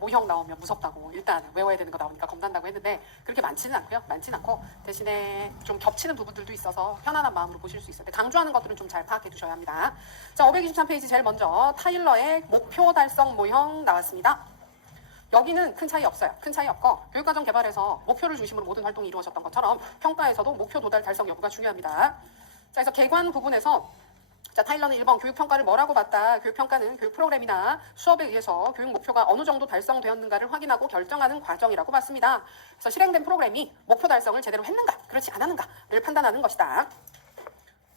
모형 나오면 무섭다고 일단 외워야 되는 거 나오니까 겁난다고 했는데 그렇게 많지는 않고요. 많지는 않고 대신에 좀 겹치는 부분들도 있어서 편안한 마음으로 보실 수 있어요. 강조하는 것들은 좀 잘 파악해 두셔야 합니다. 자, 523페이지 제일 먼저 타일러의 목표 달성 모형 나왔습니다. 여기는 큰 차이 없어요. 큰 차이 없고 교육과정 개발에서 목표를 중심으로 모든 활동이 이루어졌던 것처럼 평가에서도 목표 도달 달성 여부가 중요합니다. 자, 그래서 개관 부분에서 자, 타일러는 1번 교육평가를 뭐라고 봤다. 교육평가는 교육 프로그램이나 수업에 의해서 교육 목표가 어느 정도 달성되었는가를 확인하고 결정하는 과정이라고 봤습니다. 그래서 실행된 프로그램이 목표 달성을 제대로 했는가, 그렇지 않았는가를 판단하는 것이다.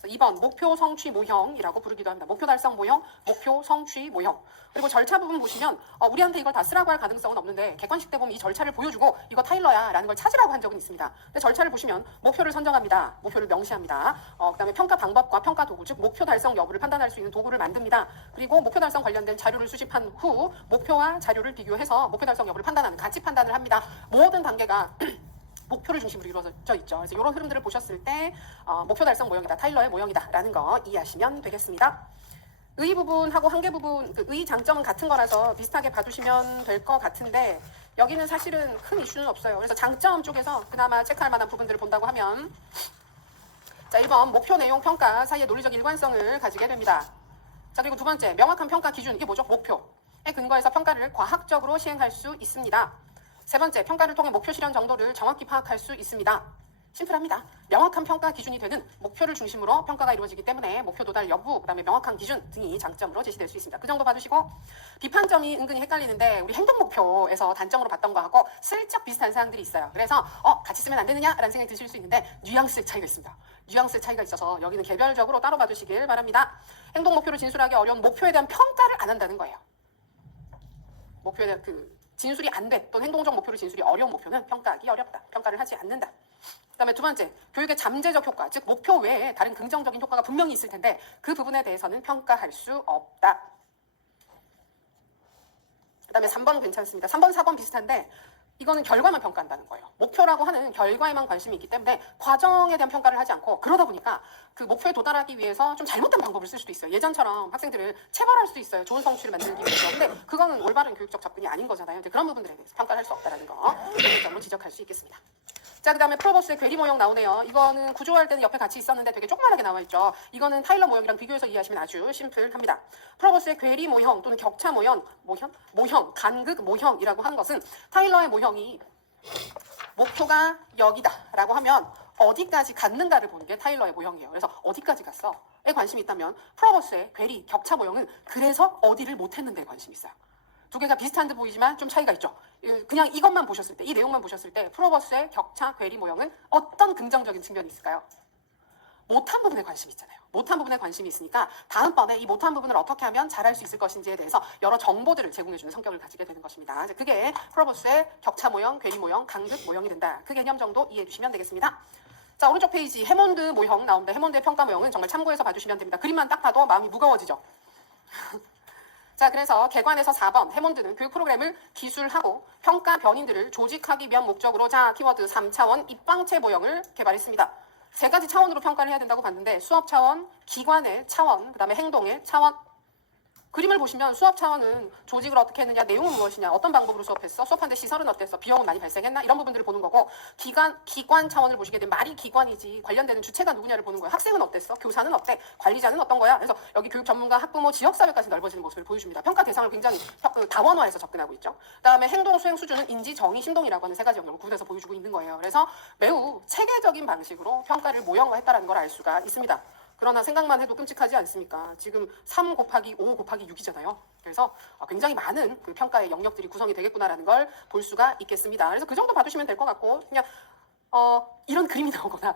2번 목표 성취 모형이라고 부르기도 합니다. 목표 달성 모형, 목표 성취 모형. 그리고 절차 부분 보시면 우리한테 이걸 다 쓰라고 할 가능성은 없는데 객관식 때 보면 이 절차를 보여주고 이거 타일러야 라는 걸 찾으라고 한 적은 있습니다. 근데 절차를 보시면 목표를 선정합니다. 목표를 명시합니다. 그다음에 평가 방법과 평가 도구, 즉 목표 달성 여부를 판단할 수 있는 도구를 만듭니다. 그리고 목표 달성 관련된 자료를 수집한 후 목표와 자료를 비교해서 목표 달성 여부를 판단하는 가치 판단을 합니다. 모든 단계가 목표를 중심으로 이루어져 있죠. 그래서 이런 흐름들을 보셨을 때 목표 달성 모형이다, 타일러의 모형이다 라는 거 이해하시면 되겠습니다. 의 부분하고 한계 부분, 의 장점은 같은 거라서 비슷하게 봐주시면 될 것 같은데 여기는 사실은 큰 이슈는 없어요. 그래서 장점 쪽에서 그나마 체크할 만한 부분들을 본다고 하면 자, 1번 목표 내용 평가 사이의 논리적 일관성을 가지게 됩니다. 자, 그리고 두 번째 명확한 평가 기준, 이게 뭐죠? 목표에 근거해서 평가를 과학적으로 시행할 수 있습니다. 세 번째, 평가를 통해 목표 실현 정도를 정확히 파악할 수 있습니다. 심플합니다. 명확한 평가 기준이 되는 목표를 중심으로 평가가 이루어지기 때문에 목표 도달 여부, 그다음에 명확한 기준 등이 장점으로 제시될 수 있습니다. 그 정도 봐주시고 비판점이 은근히 헷갈리는데 우리 행동 목표에서 단점으로 봤던 거하고 슬쩍 비슷한 사항들이 있어요. 그래서 같이 쓰면 안 되느냐라는 생각이 드실 수 있는데 뉘앙스 차이가 있습니다. 뉘앙스 차이가 있어서 여기는 개별적으로 따로 봐주시길 바랍니다. 행동 목표를 진술하기 어려운 목표에 대한 평가를 안 한다는 거예요. 목표에 대한 진술이 안 돼, 또는 행동적 목표를 진술이 어려운 목표는 평가하기 어렵다. 평가를 하지 않는다. 그다음에 두 번째, 교육의 잠재적 효과, 즉 목표 외에 다른 긍정적인 효과가 분명히 있을 텐데 그 부분에 대해서는 평가할 수 없다. 그다음에 3번 괜찮습니다. 3번, 4번 비슷한데 이거는 결과만 평가한다는 거예요. 목표라고 하는 결과에만 관심이 있기 때문에 과정에 대한 평가를 하지 않고 그러다 보니까 그 목표에 도달하기 위해서 좀 잘못된 방법을 쓸 수도 있어요. 예전처럼 학생들을 체벌할 수도 있어요. 좋은 성취를 만들기 위해서. 근데 그거는 올바른 교육적 접근이 아닌 거잖아요. 이제 그런 부분들에 대해서 평가를 할 수 없다는 거 점으로 지적할 수 있겠습니다. 자, 그 다음에 프로버스의 괴리 모형 나오네요. 이거는 구조할 때는 옆에 같이 있었는데 되게 조그만하게 나와 있죠. 이거는 타일러 모형이랑 비교해서 이해하시면 아주 심플합니다. 프로버스의 괴리 모형 또는 격차 모형, 간극 모형이라고 하는 것은 타일러의 모형이 목표가 여기다 라고 하면 어디까지 갔는가를 보는 게 타일러의 모형이에요. 그래서 어디까지 갔어?에 관심이 있다면 프로버스의 괴리, 격차 모형은 그래서 어디를 못했는데에 관심이 있어요. 두 개가 비슷한 듯 보이지만 좀 차이가 있죠. 그냥 이것만 보셨을 때, 이 내용만 보셨을 때 프로버스의 격차, 괴리 모형은 어떤 긍정적인 측면이 있을까요? 못한 부분에 관심이 있잖아요. 못한 부분에 관심이 있으니까 다음번에 이 못한 부분을 어떻게 하면 잘할 수 있을 것인지에 대해서 여러 정보들을 제공해주는 성격을 가지게 되는 것입니다. 그게 프로버스의 격차 모형, 괴리 모형, 간극 모형이 된다. 그 개념 정도 이해해 주시면 되겠습니다. 자, 오른쪽 페이지 해몬드 모형 나옵니다. 해몬드의 평가 모형은 정말 참고해서 봐주시면 됩니다. 그림만 딱 봐도 마음이 무거워지죠. 자, 그래서 개관에서 4번 해몬드는 교육 프로그램을 기술하고 평가 변인들을 조직하기 위한 목적으로 자, 키워드 3차원 입방체 모형을 개발했습니다. 세 가지 차원으로 평가를 해야 된다고 봤는데 수업 차원, 기관의 차원, 그 다음에 행동의 차원. 그림을 보시면 수업 차원은 조직을 어떻게 했느냐, 내용은 무엇이냐, 어떤 방법으로 수업했어, 수업하는데 시설은 어땠어, 비용은 많이 발생했나, 이런 부분들을 보는 거고, 기관 차원을 보시게 되면 말이 기관이지 관련되는 주체가 누구냐를 보는 거예요. 학생은 어땠어, 교사는 어때, 관리자는 어떤 거야. 그래서 여기 교육 전문가, 학부모, 지역사회까지 넓어지는 모습을 보여줍니다. 평가 대상을 굉장히 다원화해서 접근하고 있죠. 그다음에 행동 수행 수준은 인지, 정의, 심동이라고 하는 세 가지 영역을 구분해서 보여주고 있는 거예요. 그래서 매우 체계적인 방식으로 평가를 모형화했다는 걸 알 수가 있습니다. 그러나 생각만 해도 끔찍하지 않습니까? 지금 3 곱하기 5 곱하기 6이잖아요. 그래서 굉장히 많은 그 평가의 영역들이 구성이 되겠구나라는 걸 볼 수가 있겠습니다. 그래서 그 정도 봐주시면 될 것 같고 그냥 이런 그림이 나오거나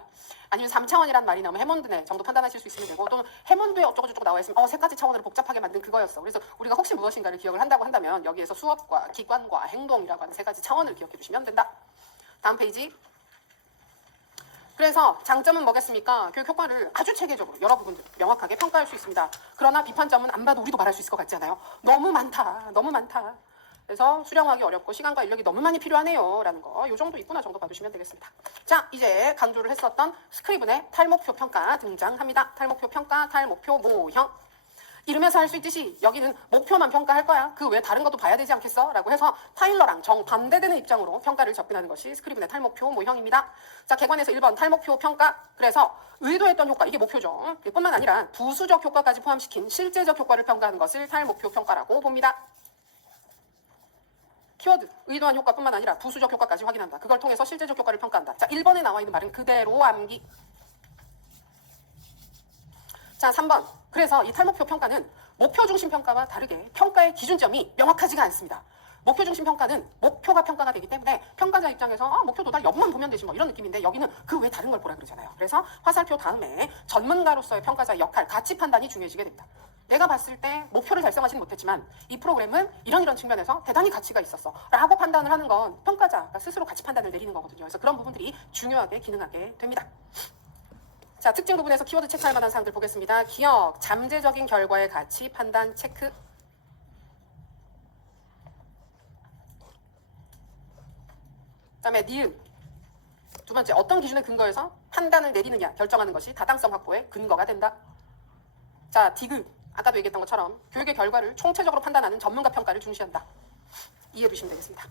아니면 3차원이라는 말이 나오면 해몬드네 정도 판단하실 수 있으면 되고 또는 해몬드에 어쩌고저쩌고 나와 있으면 세 가지 차원으로 복잡하게 만든 그거였어. 그래서 우리가 혹시 무엇인가를 기억을 한다고 한다면 여기에서 수업과 기관과 행동이라고 하는 세 가지 차원을 기억해 주시면 된다. 다음 페이지. 그래서 장점은 뭐겠습니까? 교육 효과를 아주 체계적으로 여러 부분들 명확하게 평가할 수 있습니다. 그러나 비판점은 안 봐도 우리도 말할 수 있을 것 같지 않아요? 너무 많다. 너무 많다. 그래서 수령하기 어렵고 시간과 인력이 너무 많이 필요하네요. 라는 거. 요 정도 있구나 정도 봐주시면 되겠습니다. 자, 이제 강조를 했었던 스크리븐의 탈목표 평가 등장합니다. 탈목표 평가, 탈목표 모형. 이름에서 할 수 있듯이 여기는 목표만 평가할 거야. 그 외에 다른 것도 봐야 되지 않겠어? 라고 해서 타일러랑 정반대되는 입장으로 평가를 접근하는 것이 스크리븐의 탈목표 모형입니다. 자, 객관에서 1번 탈목표 평가. 그래서 의도했던 효과, 이게 목표죠. 뿐만 아니라 부수적 효과까지 포함시킨 실제적 효과를 평가하는 것을 탈목표 평가라고 봅니다. 키워드, 의도한 효과뿐만 아니라 부수적 효과까지 확인한다. 그걸 통해서 실제적 효과를 평가한다. 자, 1번에 나와 있는 말은 그대로 암기. 자, 3번. 그래서 이 탈목표 평가는 목표 중심 평가와 다르게 평가의 기준점이 명확하지가 않습니다. 목표 중심 평가는 목표가 평가가 되기 때문에 평가자 입장에서 목표 도달 여부만 보면 되지 뭐 이런 느낌인데, 여기는 그 외 다른 걸 보라 그러잖아요. 그래서 화살표 다음에 전문가로서의 평가자의 역할, 가치 판단이 중요해지게 됩니다. 내가 봤을 때 목표를 달성하지는 못했지만 이 프로그램은 이런 측면에서 대단히 가치가 있었어 라고 판단을 하는 건 평가자가 스스로 가치 판단을 내리는 거거든요. 그래서 그런 부분들이 중요하게 기능하게 됩니다. 자, 특징 부분에서 키워드 체크할 만한 사항들 보겠습니다. 기억, 잠재적인 결과의 가치 판단 체크. 그다음에 니은. 두 번째, 어떤 기준에 근거해서 판단을 내리느냐 결정하는 것이 타당성 확보의 근거가 된다. 자, 디귿. 아까도 얘기했던 것처럼 교육의 결과를 총체적으로 판단하는 전문가 평가를 중시한다. 이해해 두시면 되겠습니다.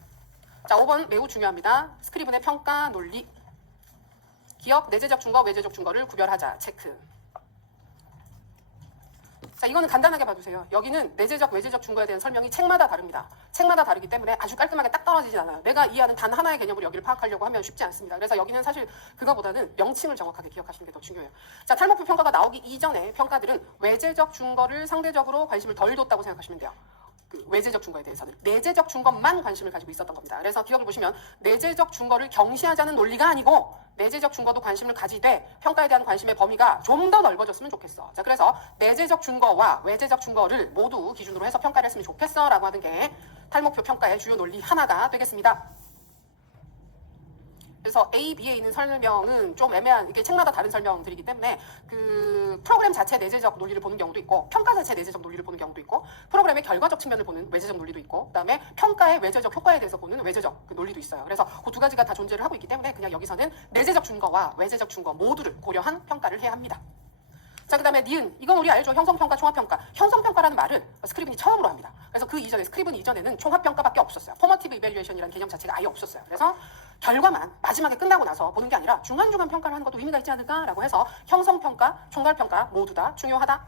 자, 5번 매우 중요합니다. 스크리븐의 평가 논리. 기억, 내재적 증거, 외재적 증거를 구별하자. 체크. 자, 이거는 간단하게 봐주세요. 여기는 내재적, 외재적 증거에 대한 설명이 책마다 다릅니다. 책마다 다르기 때문에 아주 깔끔하게 딱 떨어지진 않아요. 내가 이해하는 단 하나의 개념으로 여기를 파악하려고 하면 쉽지 않습니다. 그래서 여기는 사실 그거보다는 명칭을 정확하게 기억하시는 게 더 중요해요. 자, 탈목표 평가가 나오기 이전에 평가들은 외재적 증거를 상대적으로 관심을 덜 뒀다고 생각하시면 돼요. 그 외재적 증거에 대해서는 내재적 증거만 관심을 가지고 있었던 겁니다. 그래서 기억을 보시면 내재적 증거를 경시하자는 논리가 아니고 내재적 증거도 관심을 가지되 평가에 대한 관심의 범위가 좀 더 넓어졌으면 좋겠어. 자, 그래서 내재적 증거와 외재적 증거를 모두 기준으로 해서 평가를 했으면 좋겠어 라고 하는 게 탈목표 평가의 주요 논리 하나가 되겠습니다. 그래서 A, B에 있는 설명은 좀 애매한, 이게 책마다 다른 설명들이기 때문에 그 프로그램 자체 내재적 논리를 보는 경우도 있고 평가 자체 내재적 논리를 보는 경우도 있고 프로그램의 결과적 측면을 보는 외재적 논리도 있고 그다음에 평가의 외재적 효과에 대해서 보는 외재적 그 논리도 있어요. 그래서 그 두 가지가 다 존재를 하고 있기 때문에 그냥 여기서는 내재적 증거와 외재적 증거 모두를 고려한 평가를 해야 합니다. 자, 그 다음에 니은. 이건 우리 알죠? 형성평가, 총합평가. 형성평가라는 말은 스크리븐이 처음으로 합니다. 그래서 그 이전에, 스크리븐 이전에는 총합평가밖에 없었어요. 포머티브 이밸류에이션이라는 개념 자체가 아예 없었어요. 그래서 결과만 마지막에 끝나고 나서 보는 게 아니라 중간중간 평가를 하는 것도 의미가 있지 않을까라고 해서 형성평가, 총괄평가 모두 다 중요하다.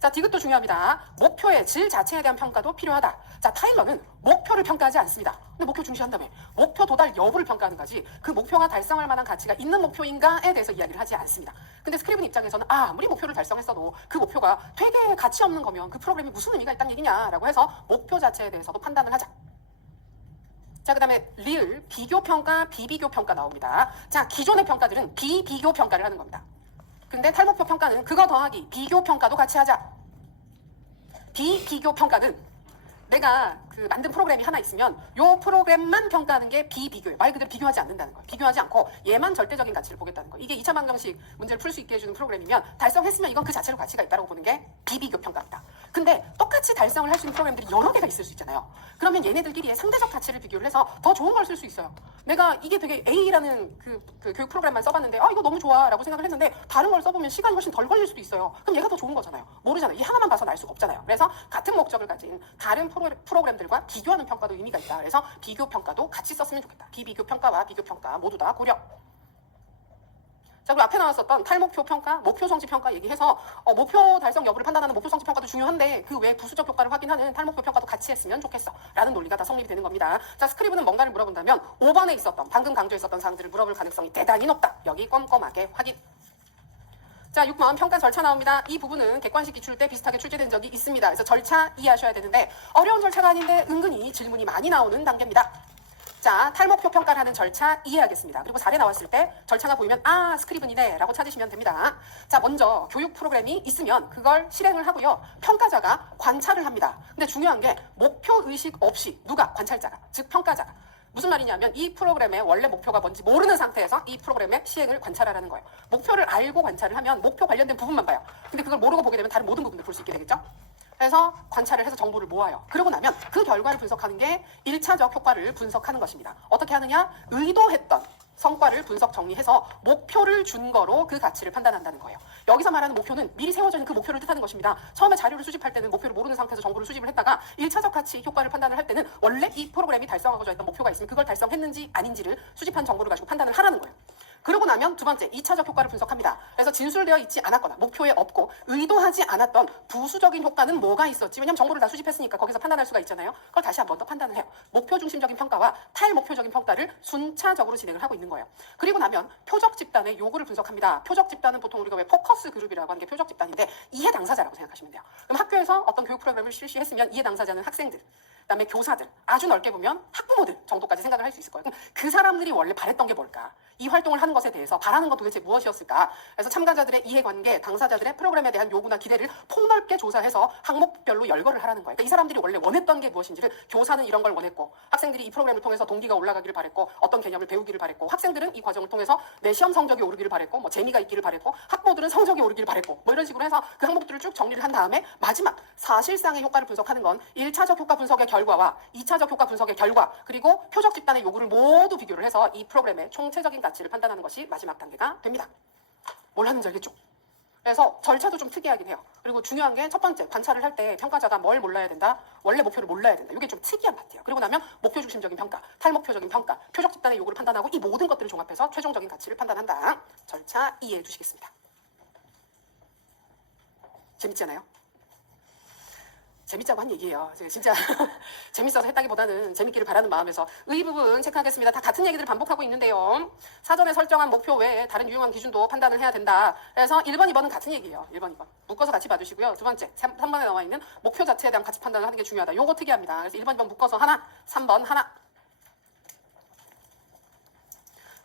자, 디귿도 중요합니다. 목표의 질 자체에 대한 평가도 필요하다. 자, 타일러는 목표를 평가하지 않습니다. 근데 목표 중시한다며. 목표 도달 여부를 평가하는 거지 그 목표가 달성할 만한 가치가 있는 목표인가에 대해서 이야기를 하지 않습니다. 근데 스크리븐 입장에서는 아무리 목표를 달성했어도 그 목표가 되게 가치 없는 거면 그 프로그램이 무슨 의미가 있다는 얘기냐라고 해서 목표 자체에 대해서도 판단을 하자. 자, 그 다음에 리을, 비교평가, 비비교평가 나옵니다. 자, 기존의 평가들은 비비교평가를 하는 겁니다. 근데 탈목표 평가는 그거 더하기 비교평가도 같이 하자. 비비교평가는 내가 그 만든 프로그램이 하나 있으면 요 프로그램만 평가하는 게 비비교예요. 말 그대로 비교하지 않는다는 거예요. 비교하지 않고 얘만 절대적인 가치를 보겠다는 거예요. 이게 2차 방정식 문제를 풀 수 있게 해주는 프로그램이면 달성했으면 이건 그 자체로 가치가 있다고 보는 게 비비교 평가입니다. 근데 똑같이 달성을 할 수 있는 프로그램들이 여러 개가 있을 수 있잖아요. 그러면 얘네들끼리의 상대적 가치를 비교를 해서 더 좋은 걸 쓸 수 있어요. 내가 이게 되게 A라는 그 교육 프로그램만 써봤는데 이거 너무 좋아 라고 생각을 했는데 다른 걸 써보면 시간이 훨씬 덜 걸릴 수도 있어요. 그럼 얘가 더 좋은 거잖아요. 모르잖아요. 이 하나만 봐서는 알 수가 없잖아요. 그래서 같은 목적을 가진 다른 프로그램들과 비교하는 평가도 의미가 있다. 그래서 비교 평가도 같이 썼으면 좋겠다. 비비교 평가와 비교 평가 모두 다 고려. 자, 그리고 앞에 나왔었던 탈목표 평가, 목표 성취 평가 얘기해서 목표 달성 여부를 판단하는 목표 성취 평가도 중요한데 그 외 부수적 효과를 확인하는 탈목표 평가도 같이 했으면 좋겠어 라는 논리가 다 성립이 되는 겁니다. 자, 스크리븐은 뭔가를 물어본다면 5번에 있었던 방금 강조했었던 사항들을 물어볼 가능성이 대단히 높다. 여기 꼼꼼하게 확인. 자, 6번 평가 절차 나옵니다. 이 부분은 객관식 기출 때 비슷하게 출제된 적이 있습니다. 그래서 절차 이해하셔야 되는데 어려운 절차가 아닌데 은근히 질문이 많이 나오는 단계입니다. 자, 탈목표 평가를 하는 절차 이해하겠습니다. 그리고 사례 나왔을 때 절차가 보이면 아, 스크리븐이네 라고 찾으시면 됩니다. 자, 먼저 교육 프로그램이 있으면 그걸 실행을 하고요. 평가자가 관찰을 합니다. 근데 중요한 게 목표의식 없이 누가? 관찰자가, 즉 평가자가. 무슨 말이냐면 이 프로그램의 원래 목표가 뭔지 모르는 상태에서 이 프로그램의 시행을 관찰하라는 거예요. 목표를 알고 관찰을 하면 목표 관련된 부분만 봐요. 근데 그걸 모르고 보게 되면 다른 모든 부분을 볼 수 있게 되겠죠? 그래서 관찰을 해서 정보를 모아요. 그러고 나면 그 결과를 분석하는 게 1차적 효과를 분석하는 것입니다. 어떻게 하느냐? 의도했던 성과를 분석 정리해서 목표를 준 거로 그 가치를 판단한다는 거예요. 여기서 말하는 목표는 미리 세워져 있는 그 목표를 뜻하는 것입니다. 처음에 자료를 수집할 때는 목표를 모르는 상태에서 정보를 수집을 했다가 1차적 가치 효과를 판단을 할 때는 원래 이 프로그램이 달성하고자 했던 목표가 있으면 그걸 달성했는지 아닌지를 수집한 정보를 가지고 판단을 하라는 거예요. 그러고 나면 두 번째 2차적 효과를 분석합니다. 그래서 진술되어 있지 않았거나 목표에 없고 의도하지 않았던 부수적인 효과는 뭐가 있었지? 왜냐면 정보를 다 수집했으니까 거기서 판단할 수가 있잖아요. 그걸 다시 한 번 더 판단을 해요. 목표 중심적인 평가와 탈목표적인 평가를 순차적으로 진행을 하고 있는 거예요. 그리고 나면 표적 집단의 요구를 분석합니다. 표적 집단은 보통 우리가 왜 포커스 그룹이라고 하는 게 표적 집단인데 이해 당사자라고 생각하시면 돼요. 그럼 학교에서 어떤 교육 프로그램을 실시했으면 이해 당사자는 학생들, 그다음에 교사들, 아주 넓게 보면 학부모들 정도까지 생각을 할 수 있을 거예요. 그럼 그 사람들이 원래 바랬던 게 뭘까? 이 활동을 하는 것에 대해서 바라는 건 도대체 무엇이었을까? 그래서 참가자들의 이해관계, 당사자들의 프로그램에 대한 요구나 기대를 폭넓게 조사해서 항목별로 열거를 하라는 거예요. 그러니까 이 사람들이 원래 원했던 게 무엇인지를 교사는 이런 걸 원했고 학생들이 이 프로그램을 통해서 동기가 올라가기를 바랬고 어떤 개념을 배우기를 바랬고 학생들은 이 과정을 통해서 내 시험 성적이 오르기를 바랬고 뭐 재미가 있기를 바랬고 학부모들은 성적이 오르기를 바랬고 뭐 이런 식으로 해서 그 항목들을 쭉 정리를 한 다음에 마지막 사실상의 효과를 분석하는 건 1차적 효과 분석의 결과와 2차적 효과 분석의 결과 그리고 표적 집단의 요구를 모두 비교를 해서 이 프로그램의 총체적인 가치를 판단하는 것이 마지막 단계가 됩니다. 뭘 하는지 알겠죠? 그래서 절차도 좀 특이하긴 해요. 그리고 중요한 게 첫 번째 관찰을 할 때 평가자가 뭘 몰라야 된다? 원래 목표를 몰라야 된다. 이게 좀 특이한 파트예요. 그리고 나면 목표 중심적인 평가, 탈목표적인 평가, 표적 집단의 요구를 판단하고 이 모든 것들을 종합해서 최종적인 가치를 판단한다. 절차 이해해 주시겠습니다. 재밌잖아요? 재밌자고 한 얘기예요. 진짜 재밌어서 했다기보다는 재밌기를 바라는 마음에서 의 부분 체크하겠습니다. 다 같은 얘기들을 반복하고 있는데요. 사전에 설정한 목표 외에 다른 유용한 기준도 판단을 해야 된다. 그래서 1번, 2번은 같은 얘기예요. 1번, 2번. 묶어서 같이 봐주시고요. 두 번째, 3번에 나와 있는 목표 자체에 대한 가치 판단을 하는 게 중요하다. 요거 특이합니다. 그래서 1번, 2번 묶어서 하나, 3번 하나.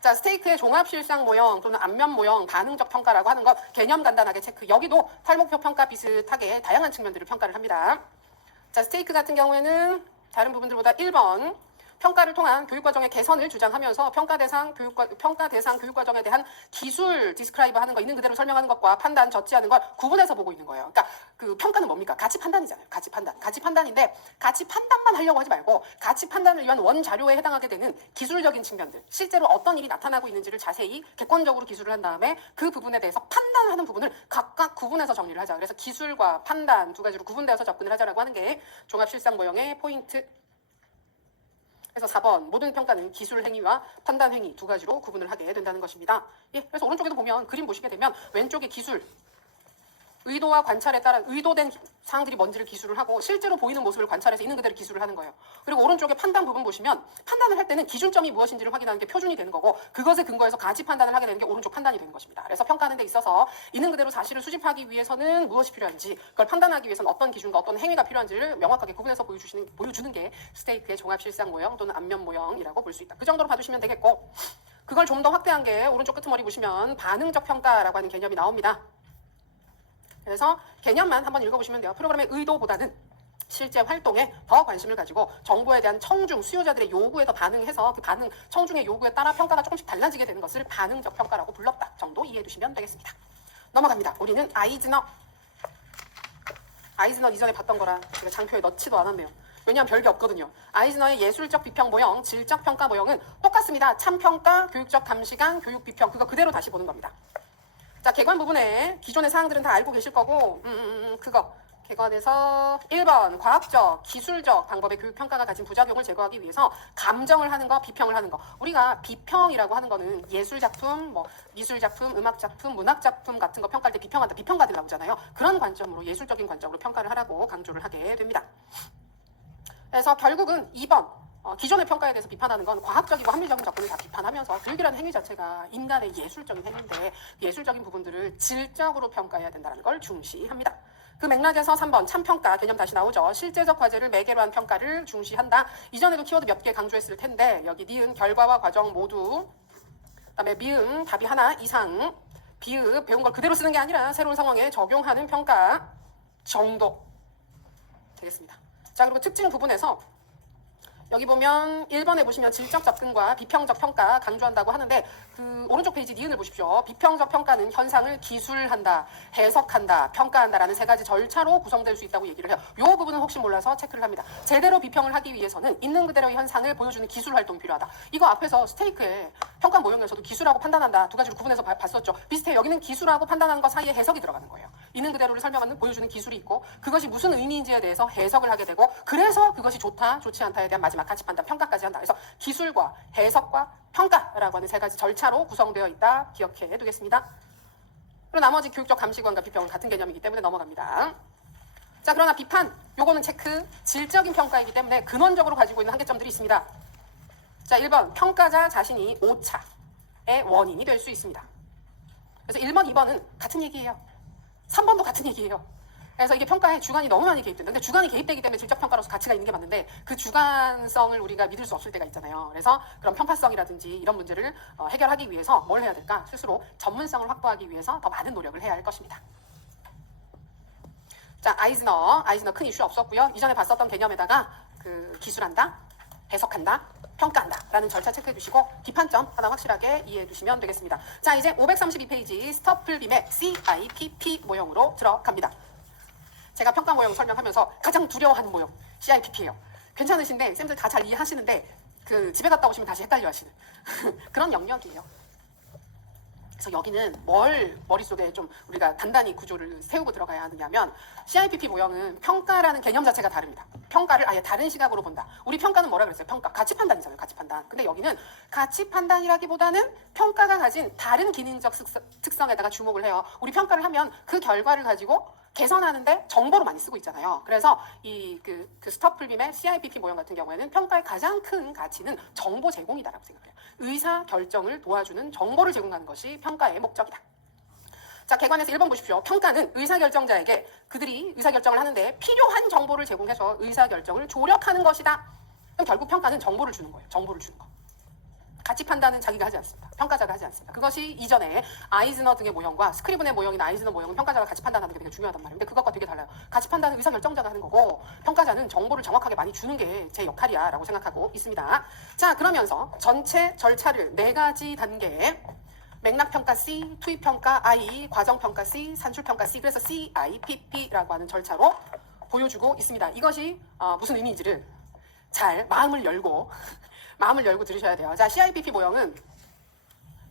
자, 스테이크의 종합실상 모형 또는 안면 모형 반응적 평가라고 하는 것 개념 간단하게 체크. 여기도 탈목표 평가 비슷하게 다양한 측면들을 평가를 합니다. 자, 스테이크 같은 경우에는 다른 부분들보다 1번 평가를 통한 교육과정의 개선을 주장하면서 평가 대상 교육과정에 대한 기술 디스크라이브 하는 거 있는 그대로 설명하는 것과 판단 적지하는 걸 구분해서 보고 있는 거예요. 그러니까 그 평가는 뭡니까? 가치 판단이잖아요. 가치 판단. 가치 판단인데 가치 판단만 하려고 하지 말고 가치 판단을 위한 원 자료에 해당하게 되는 기술적인 측면들, 실제로 어떤 일이 나타나고 있는지를 자세히 객관적으로 기술을 한 다음에 그 부분에 대해서 판단하는 부분을 각각 구분해서 정리를 하자. 그래서 기술과 판단 두 가지로 구분되어서 접근을 하자라고 하는 게 종합실상 모형의 포인트. 그래서 4번 모든 평가는 기술 행위와 판단 행위 두 가지로 구분을 하게 된다는 것입니다. 예, 그래서 오른쪽에도 보면 그림 보시게 되면 왼쪽에 기술, 의도와 관찰에 따라 의도된 사항들이 뭔지를 기술을 하고 실제로 보이는 모습을 관찰해서 있는 그대로 기술을 하는 거예요. 그리고 오른쪽에 판단 부분 보시면 판단을 할 때는 기준점이 무엇인지를 확인하는 게 표준이 되는 거고 그것에 근거해서 가치 판단을 하게 되는 게 오른쪽 판단이 되는 것입니다. 그래서 평가하는 데 있어서 있는 그대로 사실을 수집하기 위해서는 무엇이 필요한지 그걸 판단하기 위해서는 어떤 기준과 어떤 행위가 필요한지를 명확하게 구분해서 보여주는 게 스테이크의 종합실상 모형 또는 안면 모형이라고 볼 수 있다. 그 정도로 봐주시면 되겠고 그걸 좀 더 확대한 게 오른쪽 끄트머리 보시면 반응적 평가라고 하는 개념이 나옵니다. 그래서 개념만 한번 읽어보시면 돼요. 프로그램의 의도보다는 실제 활동에 더 관심을 가지고 정보에 대한 청중, 수요자들의 요구에 더 반응해서 그 반응, 청중의 요구에 따라 평가가 조금씩 달라지게 되는 것을 반응적 평가라고 불렀다 정도 이해해 두시면 되겠습니다. 넘어갑니다. 우리는 아이즈너 이전에 봤던 거라 제가 장표에 넣지도 않았네요. 왜냐하면 별게 없거든요. 아이즈너의 예술적 비평 모형, 질적 평가 모형은 똑같습니다. 참평가, 교육적 감시관, 교육 비평 그거 그대로 다시 보는 겁니다. 자, 개관 부분에 기존의 사항들은 다 알고 계실 거고 그거 개관에서 1번 과학적, 기술적 방법의 교육평가가 가진 부작용을 제거하기 위해서 감정을 하는 거, 비평을 하는 거. 우리가 비평이라고 하는 거는 예술작품, 뭐 미술작품, 음악작품, 문학작품 같은 거 평가할 때 비평한다, 비평가들 나오잖아요. 그런 관점으로 예술적인 관점으로 평가를 하라고 강조를 하게 됩니다. 그래서 결국은 2번 기존의 평가에 대해서 비판하는 건 과학적이고 합리적인 접근을 다 비판하면서 교육이라는 행위 자체가 인간의 예술적인 행위인데 예술적인 부분들을 질적으로 평가해야 된다는 걸 중시합니다. 그 맥락에서 3번 참평가 개념 다시 나오죠. 실제적 과제를 매개로 한 평가를 중시한다. 이전에도 키워드 몇 개 강조했을 텐데 여기 니은 결과와 과정 모두 그다음에 미음 답이 하나 이상 비읍 배운 걸 그대로 쓰는 게 아니라 새로운 상황에 적용하는 평가 정도 되겠습니다. 자, 그리고 특징 부분에서 여기 보면 1번에 보시면 질적 접근과 비평적 평가 강조한다고 하는데 그 오른쪽 페이지 니은을 보십시오. 비평적 평가는 현상을 기술한다, 해석한다, 평가한다라는 세 가지 절차로 구성될 수 있다고 얘기를 해요. 이 부분은 혹시 몰라서 체크를 합니다. 제대로 비평을 하기 위해서는 있는 그대로의 현상을 보여주는 기술 활동이 필요하다. 이거 앞에서 스테이크의 평가 모형에서도 기술하고 판단한다 두 가지로 구분해서 봤었죠. 비슷해요. 여기는 기술하고 판단하는 것 사이에 해석이 들어가는 거예요. 있는 그대로를 설명하는 보여주는 기술이 있고 그것이 무슨 의미인지에 대해서 해석을 하게 되고 그래서 그것이 좋다, 좋지 않다에 대한 마지막 가치 판단, 평가까지 한다. 그래서 기술과 해석과 평가라고 하는 세 가지 절차로 구성되어 있다. 기억해 두겠습니다. 그리고 나머지 교육적 감시관과 비평은 같은 개념이기 때문에 넘어갑니다. 자, 그러나 비판, 요거는 체크, 질적인 평가이기 때문에 근원적으로 가지고 있는 한계점들이 있습니다. 자, 1번, 평가자 자신이 오차의 원인이 될 수 있습니다. 그래서 1번, 2번은 같은 얘기예요. 3번도 같은 얘기예요. 그래서 이게 평가에 주관이 너무 많이 개입된다. 근데 주관이 개입되기 때문에 질적 평가로서 가치가 있는 게 맞는데 그 주관성을 우리가 믿을 수 없을 때가 있잖아요. 그래서 그런 편파성이라든지 이런 문제를 해결하기 위해서 뭘 해야 될까? 스스로 전문성을 확보하기 위해서 더 많은 노력을 해야 할 것입니다. 자, 아이즈너 큰 이슈 없었고요. 이전에 봤었던 개념에다가 그 기술한다, 해석한다, 평가한다 라는 절차 체크해 두시고 비판점 하나 확실하게 이해해 두시면 되겠습니다. 자, 이제 532페이지 스터플빔의 CIPP 모형으로 들어갑니다. 제가 평가 모형 설명하면서 가장 두려워하는 모형 CIPP예요. 괜찮으신데 쌤들 다 잘 이해하시는데 그 집에 갔다 오시면 다시 헷갈려 하시는 그런 영역이에요. 그래서 여기는 뭘 머릿속에 좀 우리가 단단히 구조를 세우고 들어가야 하느냐면 CIPP 모형은 평가라는 개념 자체가 다릅니다. 평가를 아예 다른 시각으로 본다. 우리 평가는 뭐라 그랬어요? 평가, 가치 판단이잖아요. 가치 판단. 근데 여기는 가치 판단이라기보다는 평가가 가진 다른 기능적 특성에다가 주목을 해요. 우리 평가를 하면 그 결과를 가지고 개선하는데 정보로 많이 쓰고 있잖아요. 그래서 그 스터플빔의 CIPP 모형 같은 경우에는 평가의 가장 큰 가치는 정보 제공이다라고 생각해요. 의사 결정을 도와주는 정보를 제공하는 것이 평가의 목적이다. 자, 개관에서 1번 보십시오. 평가는 의사결정자에게 그들이 의사결정을 하는데 필요한 정보를 제공해서 의사결정을 조력하는 것이다. 그럼 결국 평가는 정보를 주는 거예요. 정보를 주는 거. 가치 판단은 자기가 하지 않습니다. 평가자가 하지 않습니다. 그것이 이전에 아이즈너 등의 모형과 스크리븐의 모형이나 아이즈너 모형은 평가자가 가치 판단하는 게 되게 중요하단 말이에요. 근데 그것과 되게 달라요. 가치 판단은 의사결정자가 하는 거고 평가자는 정보를 정확하게 많이 주는 게 제 역할이야 라고 생각하고 있습니다. 자, 그러면서 전체 절차를 4가지 단계 맥락평가 C, 투입평가 I, 과정평가 C, 산출평가 C 그래서 CIPP라고 하는 절차로 보여주고 있습니다. 이것이 무슨 의미인지를 잘 마음을 열고 들으셔야 돼요. 자, CIPP 모형은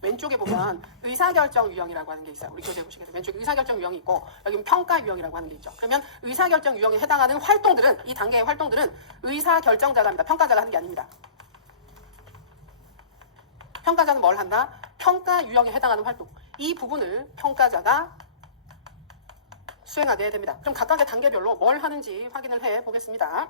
왼쪽에 보면 의사결정 유형이라고 하는 게 있어요. 우리 교재 보시겠어요. 왼쪽에 의사결정 유형이 있고 여기는 평가 유형이라고 하는 게 있죠. 그러면 의사결정 유형에 해당하는 활동들은 이 단계의 활동들은 의사결정자가 합니다. 평가자가 하는 게 아닙니다. 평가자는 뭘 한다? 평가 유형에 해당하는 활동. 이 부분을 평가자가 수행하게 됩니다. 그럼 각각의 단계별로 뭘 하는지 확인을 해 보겠습니다.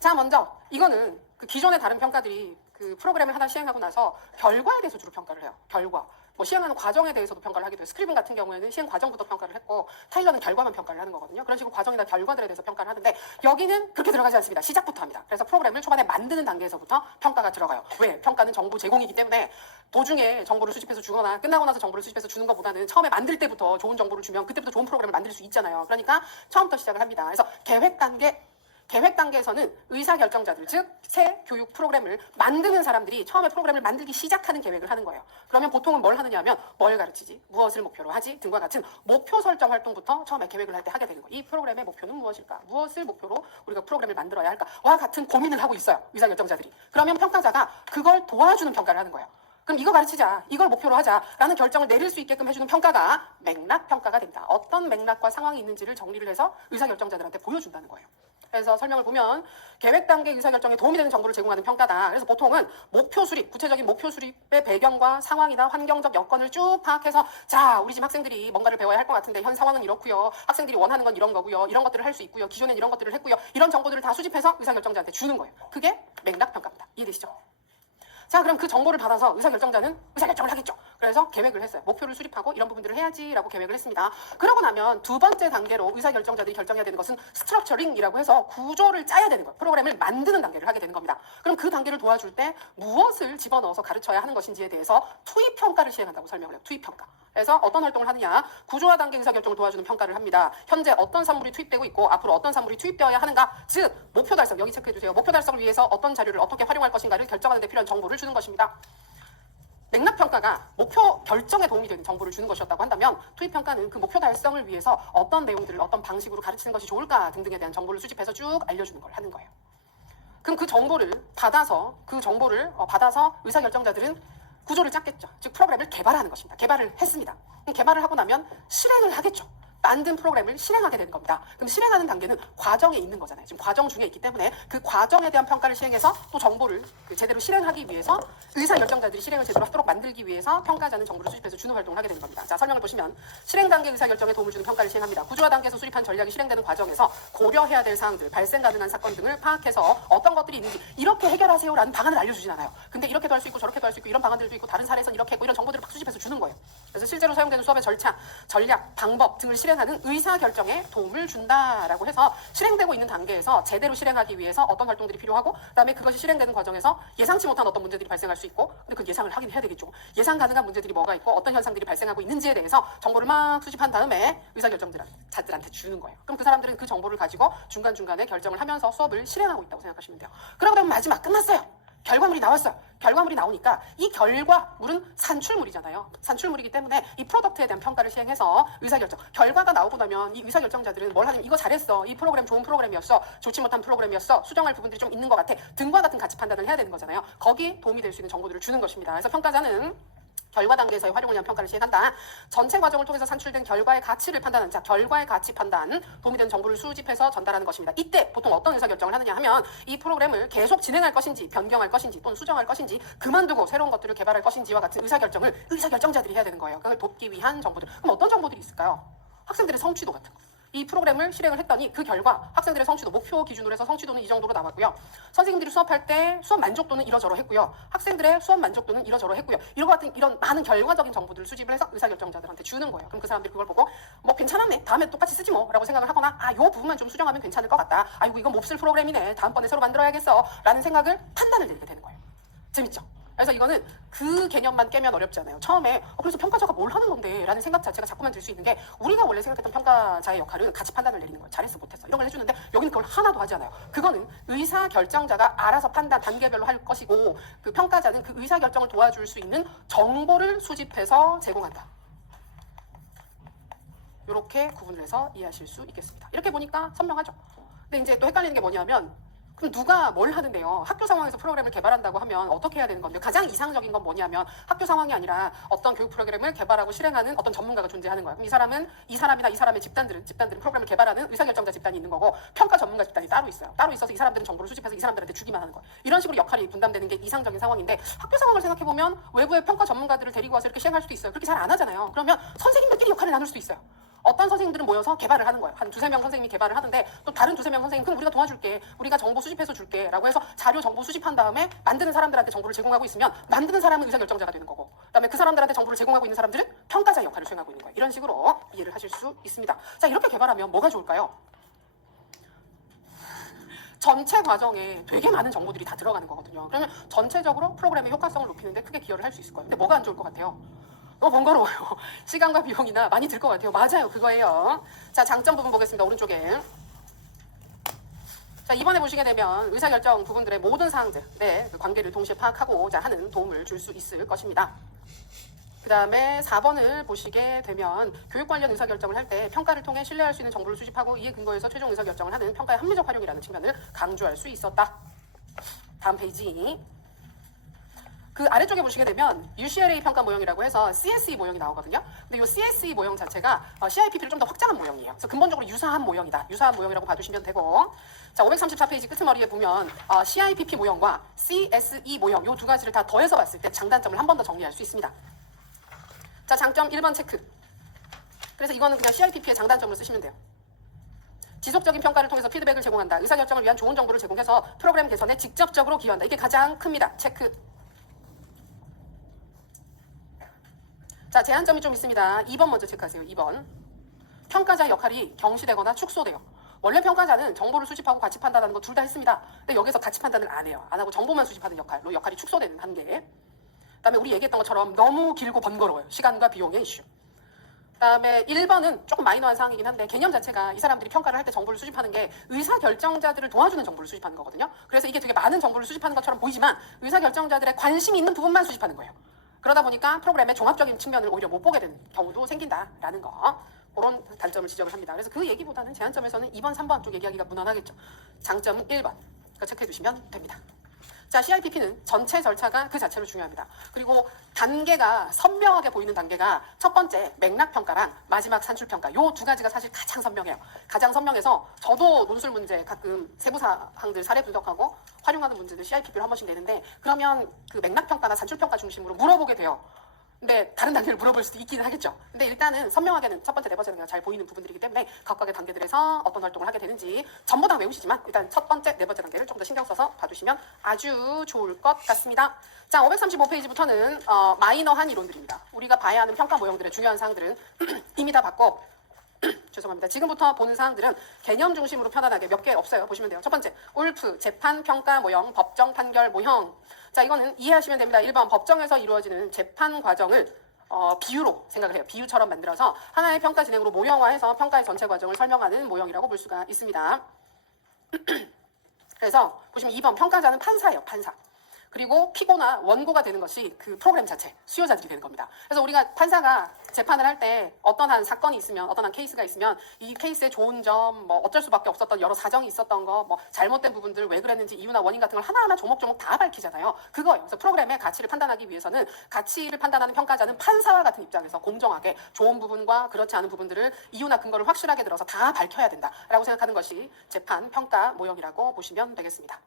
자, 먼저 이거는 그 기존의 다른 평가들이 그 프로그램을 하나 시행하고 나서 결과에 대해서 주로 평가를 해요. 결과. 뭐 시행하는 과정에 대해서도 평가를 하기도 해요. 스크리븐 같은 경우에는 시행 과정부터 평가를 했고 타일러는 결과만 평가를 하는 거거든요. 그런 식으로 과정이나 결과들에 대해서 평가를 하는데 여기는 그렇게 들어가지 않습니다. 시작부터 합니다. 그래서 프로그램을 초반에 만드는 단계에서부터 평가가 들어가요. 왜? 평가는 정보 제공이기 때문에 도중에 정보를 수집해서 주거나 끝나고 나서 정보를 수집해서 주는 것보다는 처음에 만들 때부터 좋은 정보를 주면 그때부터 좋은 프로그램을 만들 수 있잖아요. 그러니까 처음부터 시작을 합니다. 그래서 계획 단계에서는 의사결정자들, 즉 새 교육 프로그램을 만드는 사람들이 처음에 프로그램을 만들기 시작하는 계획을 하는 거예요. 그러면 보통은 뭘 하느냐 하면 뭘 가르치지, 무엇을 목표로 하지 등과 같은 목표 설정 활동부터 처음에 계획을 할 때 하게 되는 거예요. 이 프로그램의 목표는 무엇일까? 무엇을 목표로 우리가 프로그램을 만들어야 할까? 와 같은 고민을 하고 있어요. 의사결정자들이. 그러면 평가자가 그걸 도와주는 평가를 하는 거예요. 그럼 이거 가르치자, 이걸 목표로 하자라는 결정을 내릴 수 있게끔 해주는 평가가 맥락평가가 됩니다. 어떤 맥락과 상황이 있는지를 정리를 해서 의사결정자들한테 보여준다는 거예요. 그래서 설명을 보면 계획 단계 의사결정에 도움이 되는 정보를 제공하는 평가다. 그래서 보통은 목표 수립, 구체적인 목표 수립의 배경과 상황이나 환경적 여건을 쭉 파악해서 자, 우리 집 학생들이 뭔가를 배워야 할 것 같은데 현 상황은 이렇고요. 학생들이 원하는 건 이런 거고요. 이런 것들을 할 수 있고요. 기존엔 이런 것들을 했고요. 이런 정보들을 다 수집해서 의사결정자한테 주는 거예요. 그게 맥락평가입니다. 이해되시죠? 자, 그럼 그 정보를 받아서 의사결정자는 의사결정을 하겠죠. 그래서 계획을 했어요. 목표를 수립하고 이런 부분들을 해야지라고 계획을 했습니다. 그러고 나면 두 번째 단계로 의사결정자들이 결정해야 되는 것은 스트럭처링이라고 해서 구조를 짜야 되는 거예요. 프로그램을 만드는 단계를 하게 되는 겁니다. 그럼 그 단계를 도와줄 때 무엇을 집어넣어서 가르쳐야 하는 것인지에 대해서 투입평가를 시행한다고 설명을 해요. 투입평가. 그래서 어떤 활동을 하느냐, 구조화 단계 의사결정을 도와주는 평가를 합니다. 현재 어떤 산물이 투입되고 있고 앞으로 어떤 산물이 투입되어야 하는가, 즉 목표 달성, 여기 체크해주세요. 목표 달성을 위해서 어떤 자료를 어떻게 활용할 것인가를 결정하는 데 필요한 정보를 주는 것입니다. 맥락평가가 목표 결정에 도움이 되는 정보를 주는 것이었다고 한다면 투입평가는 그 목표 달성을 위해서 어떤 내용들을 어떤 방식으로 가르치는 것이 좋을까 등등에 대한 정보를 수집해서 쭉 알려주는 걸 하는 거예요. 그럼 그 정보를 받아서 의사결정자들은 구조를 짰겠죠. 즉 프로그램을 개발하는 것입니다. 개발을 했습니다. 개발을 하고 나면 실행을 하겠죠. 만든 프로그램을 실행하게 되는 겁니다. 그럼 실행하는 단계는 과정에 있는 거잖아요. 지금 과정 중에 있기 때문에 그 과정에 대한 평가를 시행해서 또 정보를 제대로 실행하기 위해서 의사결정자들이 실행을 제대로 하도록 만들기 위해서 평가자는 정보를 수집해서 주는 활동을 하게 되는 겁니다. 자, 설명을 보시면 실행 단계 의사결정에 도움을 주는 평가를 시행합니다. 구조화 단계에서 수립한 전략이 실행되는 과정에서 고려해야 될 사항들, 발생 가능한 사건 등을 파악해서 어떤 것들이 있는지 이렇게 해결하세요라는 방안을 알려주진 않아요. 근데 이렇게도 할 수 있고 저렇게도 할 수 있고 이런 방안들도 있고 다른 사례에서는 이렇게 했고 이런 정보들을 막 수집해서 주는 거예요. 그래서 실제로 사용되는 수업의 절차, 전략, 방법 등을 실행하는 의사결정에 도움을 준다라고 해서 실행되고 있는 단계에서 제대로 실행하기 위해서 어떤 활동들이 필요하고 그다음에 그것이 실행되는 과정에서 예상치 못한 어떤 문제들이 발생할 수 있고 근데 그 예상을 하긴 해야 되겠죠. 예상 가능한 문제들이 뭐가 있고 어떤 현상들이 발생하고 있는지에 대해서 정보를 막 수집한 다음에 의사결정자들한테 주는 거예요. 그럼 그 사람들은 그 정보를 가지고 중간중간에 결정을 하면서 수업을 실행하고 있다고 생각하시면 돼요. 그러고 나면 마지막 끝났어요. 결과물이 나왔어요. 결과물이 나오니까 이 결과물은 산출물이잖아요. 산출물이기 때문에 이 프로덕트에 대한 평가를 시행해서 의사결정. 결과가 나오고 나면 이 의사결정자들은 뭘 하냐면 이거 잘했어. 이 프로그램 좋은 프로그램이었어. 좋지 못한 프로그램이었어. 수정할 부분들이 좀 있는 것 같아. 등과 같은 가치 판단을 해야 되는 거잖아요. 거기에 도움이 될 수 있는 정보들을 주는 것입니다. 그래서 평가자는 결과 단계에서의 활용을 위한 평가를 시행한다. 전체 과정을 통해서 산출된 결과의 가치를 판단하는 자, 결과의 가치 판단, 도움이 되는 정보를 수집해서 전달하는 것입니다. 이때 보통 어떤 의사결정을 하느냐 하면 이 프로그램을 계속 진행할 것인지, 변경할 것인지, 또는 수정할 것인지, 그만두고 새로운 것들을 개발할 것인지와 같은 의사결정을 의사결정자들이 해야 되는 거예요. 그걸 돕기 위한 정보들. 그럼 어떤 정보들이 있을까요? 학생들의 성취도 같은 거. 이 프로그램을 실행을 했더니 그 결과 학생들의 성취도, 목표 기준으로 해서 성취도는 이 정도로 나왔고요. 선생님들이 수업할 때 수업 만족도는 이러저러 했고요. 학생들의 수업 만족도는 이러저러 했고요. 이런 것 같은 이런 많은 결과적인 정보들을 수집을 해서 의사결정자들한테 주는 거예요. 그럼 그 사람들이 그걸 보고 뭐 괜찮았네. 다음에 똑같이 쓰지 뭐 라고 생각을 하거나 아, 요 부분만 좀 수정하면 괜찮을 것 같다. 아이고 이건 몹쓸 프로그램이네. 다음번에 새로 만들어야겠어. 라는 생각을 판단을 내리게 되는 거예요. 재밌죠? 그래서 이거는 그 개념만 깨면 어렵잖아요. 처음에 그래서 평가자가 뭘 하는 건데 라는 생각 자체가 자꾸만 들 수 있는 게 우리가 원래 생각했던 평가자의 역할은 가치 판단을 내리는 거예요. 잘했어 못했어 이런 걸 해주는데 여기는 그걸 하나도 하지 않아요. 그거는 의사결정자가 알아서 판단 단계별로 할 것이고 그 평가자는 그 의사결정을 도와줄 수 있는 정보를 수집해서 제공한다. 이렇게 구분을 해서 이해하실 수 있겠습니다. 이렇게 보니까 선명하죠. 근데 이제 또 헷갈리는 게 뭐냐면 그럼 누가 뭘 하는데요? 학교 상황에서 프로그램을 개발한다고 하면 어떻게 해야 되는 건데 가장 이상적인 건 뭐냐면 학교 상황이 아니라 어떤 교육 프로그램을 개발하고 실행하는 어떤 전문가가 존재하는 거예요. 그럼 이 사람이나 이 사람의 집단들은 프로그램을 개발하는 의사결정자 집단이 있는 거고 평가 전문가 집단이 따로 있어요. 따로 있어서 이 사람들은 정보를 수집해서 이 사람들한테 주기만 하는 거예요. 이런 식으로 역할이 분담되는 게 이상적인 상황인데 학교 상황을 생각해보면 외부의 평가 전문가들을 데리고 와서 이렇게 시행할 수도 있어요. 그렇게 잘 안 하잖아요. 그러면 선생님들끼리 역할을 나눌 수도 있어요. 어떤 선생님들은 모여서 개발을 하는 거예요. 한 2-3명 선생님이 개발을 하는데 또 다른 2-3명 선생님 그럼 우리가 도와줄게. 우리가 정보 수집해서 줄게. 라고 해서 자료 정보 수집한 다음에 만드는 사람들한테 정보를 제공하고 있으면 만드는 사람은 의사결정자가 되는 거고 그다음에 그 사람들한테 정보를 제공하고 있는 사람들은 평가자 역할을 수행하고 있는 거예요. 이런 식으로 이해를 하실 수 있습니다. 자, 이렇게 개발하면 뭐가 좋을까요? 전체 과정에 되게 많은 정보들이 다 들어가는 거거든요. 그러면 전체적으로 프로그램의 효과성을 높이는데 크게 기여를 할 수 있을 거예요. 근데 뭐가 안 좋을 것 같아요? 너무 번거로워요. 시간과 비용이나 많이 들 것 같아요. 맞아요. 그거예요. 자, 장점 부분 보겠습니다. 오른쪽에. 자, 이번에 보시게 되면 의사결정 부분들의 모든 사항들의 그 관계를 동시에 파악하고자 하는 도움을 줄 수 있을 것입니다. 그 다음에 4번을 보시게 되면 교육 관련 의사결정을 할 때 평가를 통해 신뢰할 수 있는 정보를 수집하고 이에 근거해서 최종 의사결정을 하는 평가의 합리적 활용이라는 측면을 강조할 수 있었다. 다음 페이지. 그 아래쪽에 보시게 되면 UCLA 평가 모형이라고 해서 CSE 모형이 나오거든요. 근데 이 CSE 모형 자체가 CIPP를 좀 더 확장한 모형이에요. 그래서 근본적으로 유사한 모형이다. 유사한 모형이라고 봐주시면 되고 자, 534페이지 끄트머리에 보면 CIPP 모형과 CSE 모형 이 두 가지를 다 더해서 봤을 때 장단점을 한 번 더 정리할 수 있습니다. 자, 장점 1번 체크. 그래서 이거는 그냥 CIPP의 장단점으로 쓰시면 돼요. 지속적인 평가를 통해서 피드백을 제공한다. 의사결정을 위한 좋은 정보를 제공해서 프로그램 개선에 직접적으로 기여한다. 이게 가장 큽니다. 체크. 자, 제한점이 좀 있습니다. 2번 먼저 체크하세요. 2번. 평가자의 역할이 경시되거나 축소돼요. 원래 평가자는 정보를 수집하고 가치 판단하는 거 둘 다 했습니다. 근데 여기서 가치 판단을 안 해요. 안 하고 정보만 수집하는 역할로 역할이 축소되는 한계. 그다음에 우리 얘기했던 것처럼 너무 길고 번거로워요. 시간과 비용의 이슈. 그다음에 1번은 조금 마이너한 사항이긴 한데 개념 자체가 이 사람들이 평가를 할 때 정보를 수집하는 게 의사결정자들을 도와주는 정보를 수집하는 거거든요. 그래서 이게 되게 많은 정보를 수집하는 것처럼 보이지만 의사결정자들의 관심이 있는 부분만 수집하는 거예요. 그러다 보니까 프로그램의 종합적인 측면을 오히려 못 보게 되는 경우도 생긴다라는 거. 그런 단점을 지적을 합니다. 그래서 그 얘기보다는 제한점에서는 2번, 3번 쪽 얘기하기가 무난하겠죠. 장점은 1번. 그거 체크해 두시면 됩니다. 자, CIPP는 전체 절차가 그 자체로 중요합니다. 그리고 단계가 선명하게 보이는 단계가 첫 번째 맥락평가랑 마지막 산출평가 요 두 가지가 사실 가장 선명해요. 가장 선명해서 저도 논술 문제 가끔 세부사항들 사례 분석하고 활용하는 문제들 CIPP를 한 번씩 내는데 그러면 그 맥락평가나 산출평가 중심으로 물어보게 돼요. 근데 다른 단계를 물어볼 수도 있기는 하겠죠. 근데 일단은 선명하게는 첫 번째, 네 번째 단계가 잘 보이는 부분들이기 때문에 각각의 단계들에서 어떤 활동을 하게 되는지 전부 다 외우시지만 일단 첫 번째, 네 번째 단계를 좀 더 신경 써서 봐주시면 아주 좋을 것 같습니다. 자, 535페이지부터는 마이너한 이론들입니다. 우리가 봐야 하는 평가 모형들의 중요한 사항들은 이미 다 봤고 죄송합니다. 지금부터 보는 사항들은 개념 중심으로 편안하게 몇 개 없어요. 보시면 돼요. 첫 번째, 울프, 재판 평가 모형, 법정 판결 모형. 자, 이거는 이해하시면 됩니다. 1번, 법정에서 이루어지는 재판 과정을 비유로 생각을 해요. 비유처럼 만들어서 하나의 평가 진행으로 모형화해서 평가의 전체 과정을 설명하는 모형이라고 볼 수가 있습니다. 그래서 보시면 2번, 평가자는 판사예요. 판사. 그리고 피고나 원고가 되는 것이 그 프로그램 자체, 수요자들이 되는 겁니다. 그래서 우리가 판사가 재판을 할 때 어떤 한 사건이 있으면, 어떤 한 케이스가 있으면 이 케이스의 좋은 점, 뭐 어쩔 수밖에 없었던 여러 사정이 있었던 거, 뭐 잘못된 부분들, 왜 그랬는지 이유나 원인 같은 걸 하나하나 조목조목 다 밝히잖아요. 그거예요. 그래서 프로그램의 가치를 판단하기 위해서는 가치를 판단하는 평가자는 판사와 같은 입장에서 공정하게 좋은 부분과 그렇지 않은 부분들을 이유나 근거를 확실하게 들어서 다 밝혀야 된다라고 생각하는 것이 재판 평가 모형이라고 보시면 되겠습니다.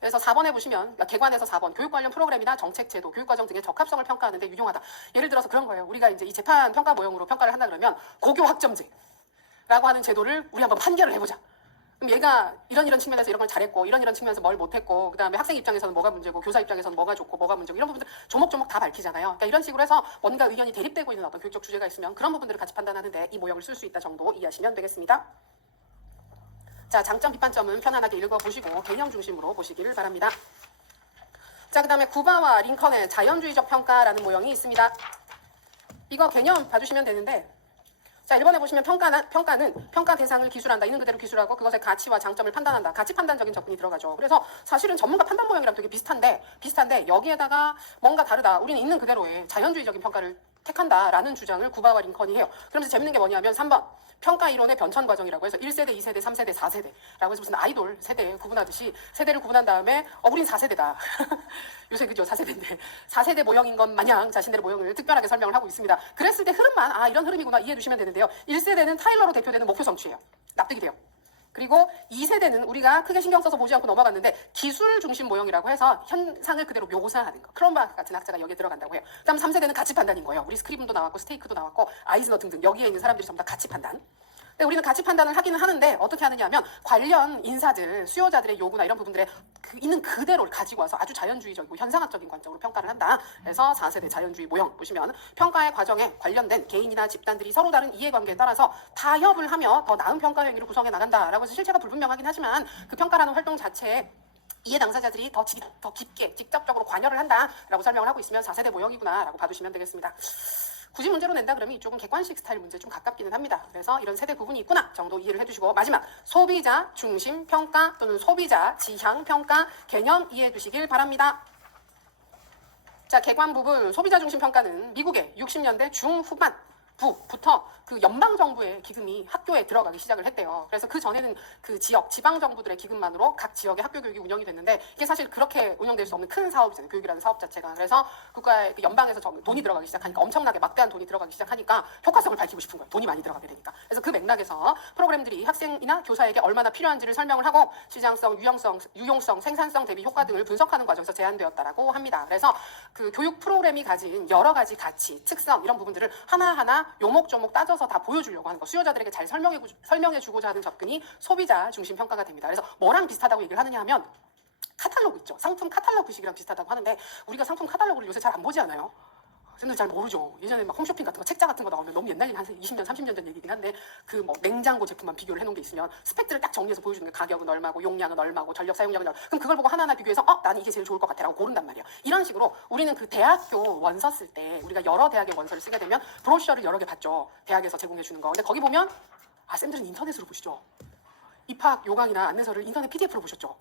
그래서 4번에 보시면 그러니까 개관에서 4번 교육 관련 프로그램이나 정책 제도, 교육과정 등의 적합성을 평가하는 데 유용하다. 예를 들어서 그런 거예요. 우리가 이제 이 재판 평가 모형으로 평가를 한다 그러면 고교 학점제라고 하는 제도를 우리 한번 판결을 해보자. 그럼 얘가 이런 측면에서 이런 걸 잘했고 이런 측면에서 뭘 못했고 그다음에 학생 입장에서는 뭐가 문제고 교사 입장에서는 뭐가 좋고 뭐가 문제고 이런 부분들 조목조목 다 밝히잖아요. 그러니까 이런 식으로 해서 뭔가 의견이 대립되고 있는 어떤 교육적 주제가 있으면 그런 부분들을 같이 판단하는데 이 모형을 쓸 수 있다 정도 이해하시면 되겠습니다. 자, 장점, 비판점은 편안하게 읽어보시고 개념 중심으로 보시기를 바랍니다. 자, 그 다음에 구바와 링컨의 자연주의적 평가라는 모형이 있습니다. 이거 개념 봐주시면 되는데 자, 1번에 보시면 평가는 평가 대상을 기술한다. 있는 그대로 기술하고 그것의 가치와 장점을 판단한다. 가치 판단적인 접근이 들어가죠. 그래서 사실은 전문가 판단 모형이랑 되게 비슷한데 여기에다가 뭔가 다르다. 우리는 있는 그대로의 자연주의적인 평가를 택한다라는 주장을 구바와 링컨이 해요. 그러면서 재밌는 게 뭐냐면 3번. 평가 이론의 변천 과정이라고 해서 1세대, 2세대, 3세대, 4세대라고 해서 무슨 아이돌 세대 구분하듯이 세대를 구분한 다음에 우린 4세대다. 요새 그죠? 4세대인데 4세대 모형인 것 마냥 자신들의 모형을 특별하게 설명을 하고 있습니다. 그랬을 때 흐름만 이런 흐름이구나 이해해 두시면 되는데요. 1세대는 타일러로 대표되는 목표 성취예요. 납득이 돼요. 그리고 2세대는 우리가 크게 신경 써서 보지 않고 넘어갔는데 기술 중심 모형이라고 해서 현상을 그대로 묘사하는 거. 크롬바 같은 학자가 여기에 들어간다고 해요. 그다음 3세대는 가치 판단인 거예요. 우리 스크리븐도 나왔고 스테이크도 나왔고 아이즈너 등등 여기에 있는 사람들이 전부 다 가치 판단. 근데 우리는 가치 판단을 하기는 하는데 어떻게 하느냐 하면 관련 인사들, 수요자들의 요구나 이런 부분들에 있는 그대로를 가지고 와서 아주 자연주의적이고 현상학적인 관점으로 평가를 한다. 그래서 4세대 자연주의 모형 보시면 평가의 과정에 관련된 개인이나 집단들이 서로 다른 이해관계에 따라서 타협을 하며 더 나은 평가 행위를 구성해 나간다라고 해서 실체가 불분명하긴 하지만 그 평가라는 활동 자체에 이해 당사자들이 더 깊게 직접적으로 관여를 한다라고 설명을 하고 있으면 4세대 모형이구나라고 봐주시면 되겠습니다. 굳이 문제로 낸다 그러면 이쪽은 객관식 스타일 문제 좀 가깝기는 합니다. 그래서 이런 세대 구분이 있구나 정도 이해를 해두시고 마지막 소비자 중심 평가 또는 소비자 지향 평가 개념 이해해 두시길 바랍니다. 자, 개관 부분 소비자 중심 평가는 미국의 60년대 중후반부터 그 연방정부의 기금이 학교에 들어가기 시작을 했대요. 그래서 그 전에는 그 지역, 지방정부들의 기금만으로 각 지역의 학교 교육이 운영이 됐는데 이게 사실 그렇게 운영될 수 없는 큰 사업이잖아요. 교육이라는 사업 자체가. 그래서 국가의 그 연방에서 돈이 들어가기 시작하니까 엄청나게 막대한 돈이 들어가기 시작하니까 효과성을 밝히고 싶은 거예요. 돈이 많이 들어가게 되니까. 그래서 그 맥락에서 프로그램들이 학생이나 교사에게 얼마나 필요한지를 설명을 하고 시장성, 유용성, 생산성 대비 효과 등을 분석하는 과정에서 제안되었다라고 합니다. 그래서 그 교육 프로그램이 가진 여러 가지 가치, 특성 이런 부분들을 하나하나 요목조목 따져서 다 보여주려고 하는 거. 수요자들에게 잘 설명해주고자 하는 접근이 소비자 중심 평가가 됩니다. 그래서 뭐랑 비슷하다고 얘기를 하느냐 하면 카탈로그 있죠. 상품 카탈로그식이랑 비슷하다고 하는데 우리가 상품 카탈로그를 요새 잘 안 보지 않아요? 쌤들 잘 모르죠. 예전에 막 홈쇼핑 같은 거 책자 같은 거 나오면 너무 옛날 일 한 20년, 30년 전 얘기긴 한데 그 뭐 냉장고 제품만 비교를 해놓은 게 있으면 스펙들을 딱 정리해서 보여주는 게 가격은 얼마고 용량은 얼마고 전력 사용량은 얼마고 그럼 그걸 보고 하나하나 비교해서 나는 이게 제일 좋을 것 같아 라고 고른단 말이야. 이런 식으로 우리는 그 대학교 원서 쓸 때 우리가 여러 대학의 원서를 쓰게 되면 브로셔를 여러 개 받죠. 대학에서 제공해 주는 거. 근데 거기 보면 쌤들은 인터넷으로 보시죠. 입학 요강이나 안내서를 인터넷 PDF로 보셨죠.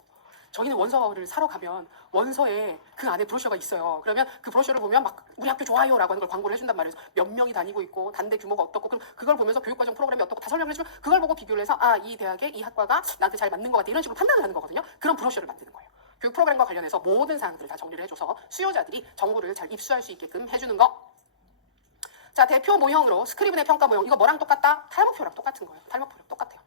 저희는 원서를 사러 가면 원서에 그 안에 브로셔가 있어요. 그러면 그 브로셔를 보면 막 우리 학교 좋아요 라고 하는 걸 광고를 해준단 말이에요. 몇 명이 다니고 있고 단대 규모가 어떻고 그럼 그걸 보면서 교육과정 프로그램이 어떻고 다 설명을 해주면 그걸 보고 비교를 해서 이 대학의 이 학과가 나한테 잘 맞는 것 같아 이런 식으로 판단을 하는 거거든요. 그런 브로셔를 만드는 거예요. 교육 프로그램과 관련해서 모든 사항들을 다 정리를 해줘서 수요자들이 정보를 잘 입수할 수 있게끔 해주는 거. 자, 대표 모형으로 스크리븐의 평가 모형. 이거 뭐랑 똑같다? 탈모표랑 똑같은 거예요. 탈모표랑 똑같아요.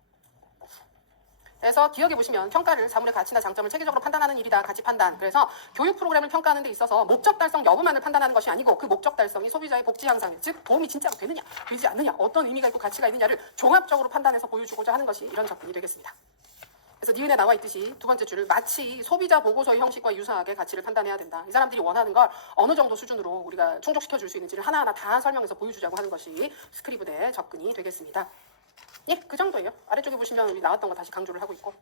그래서 기억해 보시면 평가를 사물의 가치나 장점을 체계적으로 판단하는 일이다. 가치 판단. 그래서 교육 프로그램을 평가하는 데 있어서 목적 달성 여부만을 판단하는 것이 아니고 그 목적 달성이 소비자의 복지 향상, 즉 도움이 진짜로 되느냐, 되지 않느냐, 어떤 의미가 있고 가치가 있느냐를 종합적으로 판단해서 보여주고자 하는 것이 이런 접근이 되겠습니다. 그래서 니은에 나와 있듯이 두 번째 줄을 마치 소비자 보고서의 형식과 유사하게 가치를 판단해야 된다. 이 사람들이 원하는 걸 어느 정도 수준으로 우리가 충족시켜 줄 수 있는지를 하나하나 다 설명해서 보여주자고 하는 것이 스크리븐의 접근이 되겠습니다. 예, 그 정도예요. 아래쪽에 보시면 우리 나왔던 거 다시 강조를 하고 있고.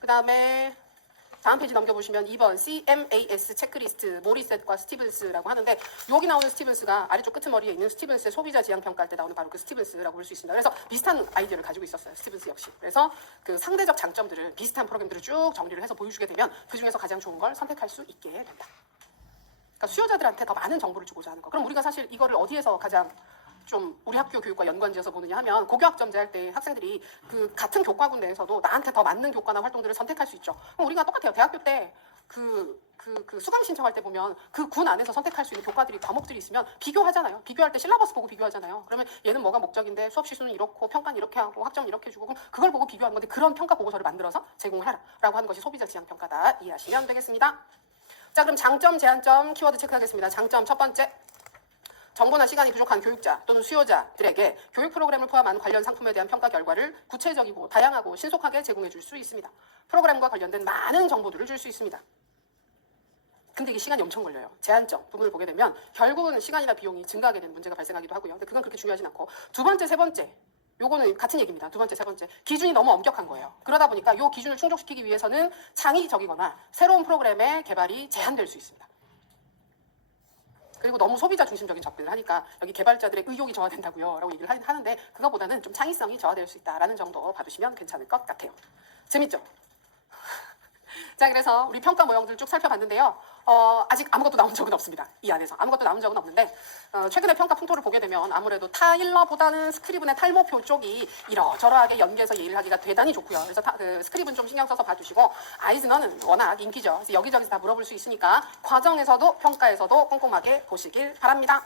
그 다음에 다음 페이지 넘겨보시면 2번 CMAS 체크리스트 모리셋과 스티븐스라고 하는데 여기 나오는 스티븐스가 아래쪽 끄트머리에 있는 스티븐스의 소비자 지향 평가할 때 나오는 바로 그 스티븐스라고 볼 수 있습니다. 그래서 비슷한 아이디어를 가지고 있었어요. 스티븐스 역시. 그래서 그 상대적 장점들을 비슷한 프로그램들을 쭉 정리를 해서 보여주게 되면 그 중에서 가장 좋은 걸 선택할 수 있게 된다. 그러니까 수요자들한테 더 많은 정보를 주고자 하는 거. 그럼 우리가 사실 이거를 어디에서 가장 좀 우리 학교 교육과 연관지어서 보느냐 하면 고교학점제 할 때 학생들이 그 같은 교과군 내에서도 나한테 더 맞는 교과나 활동들을 선택할 수 있죠. 그럼 우리가 똑같아요. 대학교 때 그 수강 신청할 때 보면 그 군 안에서 선택할 수 있는 교과들이 과목들이 있으면 비교하잖아요. 비교할 때 실라버스 보고 비교하잖아요. 그러면 얘는 뭐가 목적인데 수업 시수는 이렇고 평가는 이렇게 하고 학점은 이렇게 주고 그럼 그걸 보고 비교하는 건데 그런 평가 보고서를 만들어서 제공을 하라라고 하는 것이 소비자 지향 평가다. 이해하시면 되겠습니다. 자, 그럼 장점, 제한점 키워드 체크하겠습니다. 장점 첫 번째. 정보나 시간이 부족한 교육자 또는 수요자들에게 교육 프로그램을 포함한 관련 상품에 대한 평가 결과를 구체적이고 다양하고 신속하게 제공해 줄 수 있습니다. 프로그램과 관련된 많은 정보들을 줄 수 있습니다. 근데 이게 시간이 엄청 걸려요. 제한점 부분을 보게 되면 결국은 시간이나 비용이 증가하게 되는 문제가 발생하기도 하고요. 근데 그건 그렇게 중요하진 않고 두 번째, 세 번째 요거는 같은 얘기입니다. 두 번째, 세 번째 기준이 너무 엄격한 거예요. 그러다 보니까 요 기준을 충족시키기 위해서는 창의적이거나 새로운 프로그램의 개발이 제한될 수 있습니다. 그리고 너무 소비자 중심적인 접근을 하니까 여기 개발자들의 의욕이 저하된다고요 라고 얘기를 하는데 그거보다는 좀 창의성이 저하될 수 있다라는 정도 봐두시면 괜찮을 것 같아요. 재밌죠? 자, 그래서 우리 평가 모형들 쭉 살펴봤는데요. 아직 아무것도 나온 적은 없습니다. 이 안에서 아무것도 나온 적은 없는데 최근에 평가 풍토를 보게 되면 아무래도 타일러보다는 스크리븐의 탈모표 쪽이 이러저러하게 연계해서 얘기를 하기가 대단히 좋고요. 그래서 스크리븐 좀 신경 써서 봐주시고 아이즈너는 워낙 인기죠. 그래서 여기저기서 다 물어볼 수 있으니까 과정에서도 평가에서도 꼼꼼하게 보시길 바랍니다.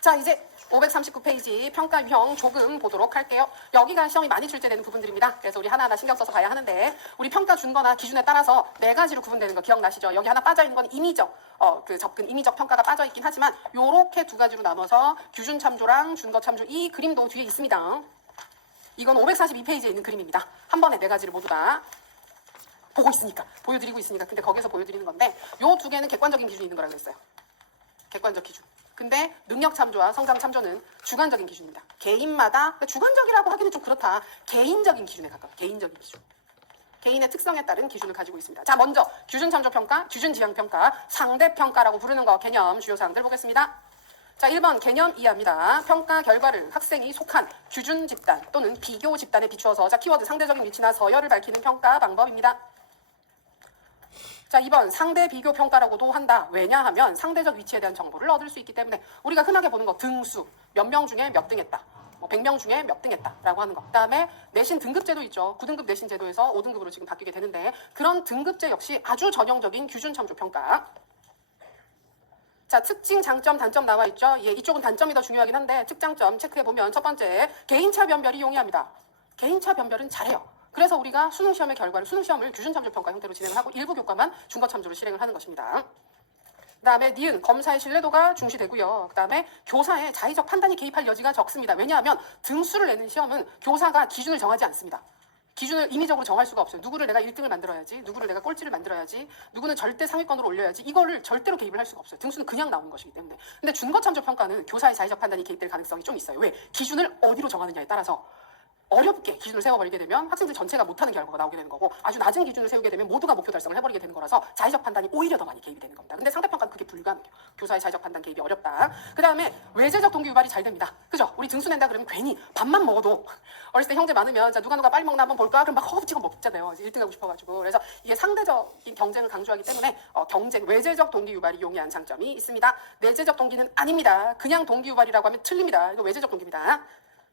자, 이제 539페이지 평가 유형 조금 보도록 할게요. 여기가 시험이 많이 출제되는 부분들입니다. 그래서 우리 하나하나 신경 써서 봐야 하는데 우리 평가 준 거나 기준에 따라서 네 가지로 구분되는 거 기억나시죠? 여기 하나 빠져있는 건 임의적 그 접근 임의적 평가가 빠져있긴 하지만 요렇게 두 가지로 나눠서 규준 참조랑 준거 참조 이 그림도 뒤에 있습니다. 이건 542페이지에 있는 그림입니다. 한 번에 네 가지를 모두 다 보고 있으니까 보여드리고 있으니까 근데 거기서 보여드리는 건데 요 두 개는 객관적인 기준이 있는 거라고 했어요. 객관적 기준. 근데 능력 참조와 성장 참조는 주관적인 기준입니다. 개인마다 그러니까 주관적이라고 하기는 좀 그렇다. 개인적인 기준에 가까워. 개인적인 기준. 개인의 특성에 따른 기준을 가지고 있습니다. 자, 먼저 규준 참조 평가, 규준 지향 평가, 상대 평가라고 부르는 거 개념 주요 사항들 보겠습니다. 자, 1번 개념 이해합니다. 평가 결과를 학생이 속한 규준 집단 또는 비교 집단에 비추어서 자, 키워드 상대적인 위치나 서열을 밝히는 평가 방법입니다. 자, 2번 상대 비교 평가라고도 한다. 왜냐하면 상대적 위치에 대한 정보를 얻을 수 있기 때문에 우리가 흔하게 보는 거 등수, 몇 명 중에 몇 등 했다. 100명 중에 몇 등 했다 라고 하는 거. 그 다음에 내신 등급제도 있죠. 9등급 내신 제도에서 5등급으로 지금 바뀌게 되는데 그런 등급제 역시 아주 전형적인 규준 참조 평가. 자, 특징, 장점, 단점 나와 있죠. 예, 이쪽은 단점이 더 중요하긴 한데 특장점 체크해보면 첫 번째 개인차 변별이 용이합니다. 개인차 변별은 잘해요. 그래서 우리가 수능시험의 결과를 수능시험을 규준참조평가 형태로 진행을 하고 일부 교과만 준거참조로 실행을 하는 것입니다. 그 다음에 니은 검사의 신뢰도가 중시되고요. 그 다음에 교사의 자의적 판단이 개입할 여지가 적습니다. 왜냐하면 등수를 내는 시험은 교사가 기준을 정하지 않습니다. 기준을 임의적으로 정할 수가 없어요. 누구를 내가 1등을 만들어야지, 누구를 내가 꼴찌를 만들어야지, 누구는 절대 상위권으로 올려야지, 이거를 절대로 개입을 할 수가 없어요. 등수는 그냥 나오는 것이기 때문에. 근데 준거참조평가는 교사의 자의적 판단이 개입될 가능성이 좀 있어요. 왜? 기준을 어디로 정하느냐에 따라서 어렵게 기준을 세워버리게 되면 학생들 전체가 못하는 결과가 나오게 되는 거고, 아주 낮은 기준을 세우게 되면 모두가 목표 달성을 해버리게 되는 거라서 자의적 판단이 오히려 더 많이 개입이 되는 겁니다. 근데 상대평가는 그게 불가능해요. 교사의 자의적 판단 개입이 어렵다. 그 다음에 외제적 동기 유발이 잘 됩니다. 그죠? 우리 등수 낸다 그러면 괜히 밥만 먹어도 어렸을 때 형제 많으면 자 누가 빨리 먹나 한번 볼까? 그럼 막 허겁지겁 먹잖아요. 1등 하고 싶어가지고. 그래서 이게 상대적인 경쟁을 강조하기 때문에 경쟁, 외제적 동기 유발이 용이한 장점이 있습니다. 내재적 동기는 아닙니다. 그냥 동기 유발이라고 하면 틀립니다. 이거 외제적 동기입니다.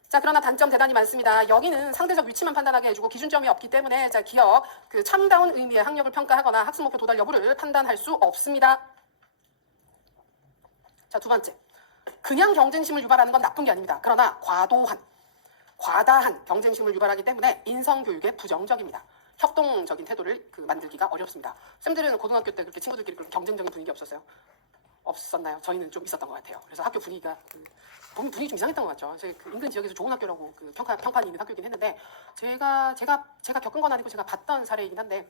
자, 그러나 단점 대단히 많습니다. 여기는 상대적 위치만 판단하게 해주고 기준점이 없기 때문에 자, 기억, 그 참다운 의미의 학력을 평가하거나 학습 목표 도달 여부를 판단할 수 없습니다. 자, 두 번째. 그냥 경쟁심을 유발하는 건 나쁜 게 아닙니다. 그러나 과다한 경쟁심을 유발하기 때문에 인성교육에 부정적입니다. 협동적인 태도를 만들기가 어렵습니다. 쌤들은 고등학교 때 그렇게 친구들끼리 그렇게 경쟁적인 분위기 없었어요? 없었나요? 저희는 좀 있었던 것 같아요. 그래서 학교 분위기가 보면 분위기 좀 이상했던 것 같죠. 저희 인근 지역에서 좋은 학교라고 평판이 있는 학교이긴 했는데 제가 겪은 건 아니고 제가 봤던 사례이긴 한데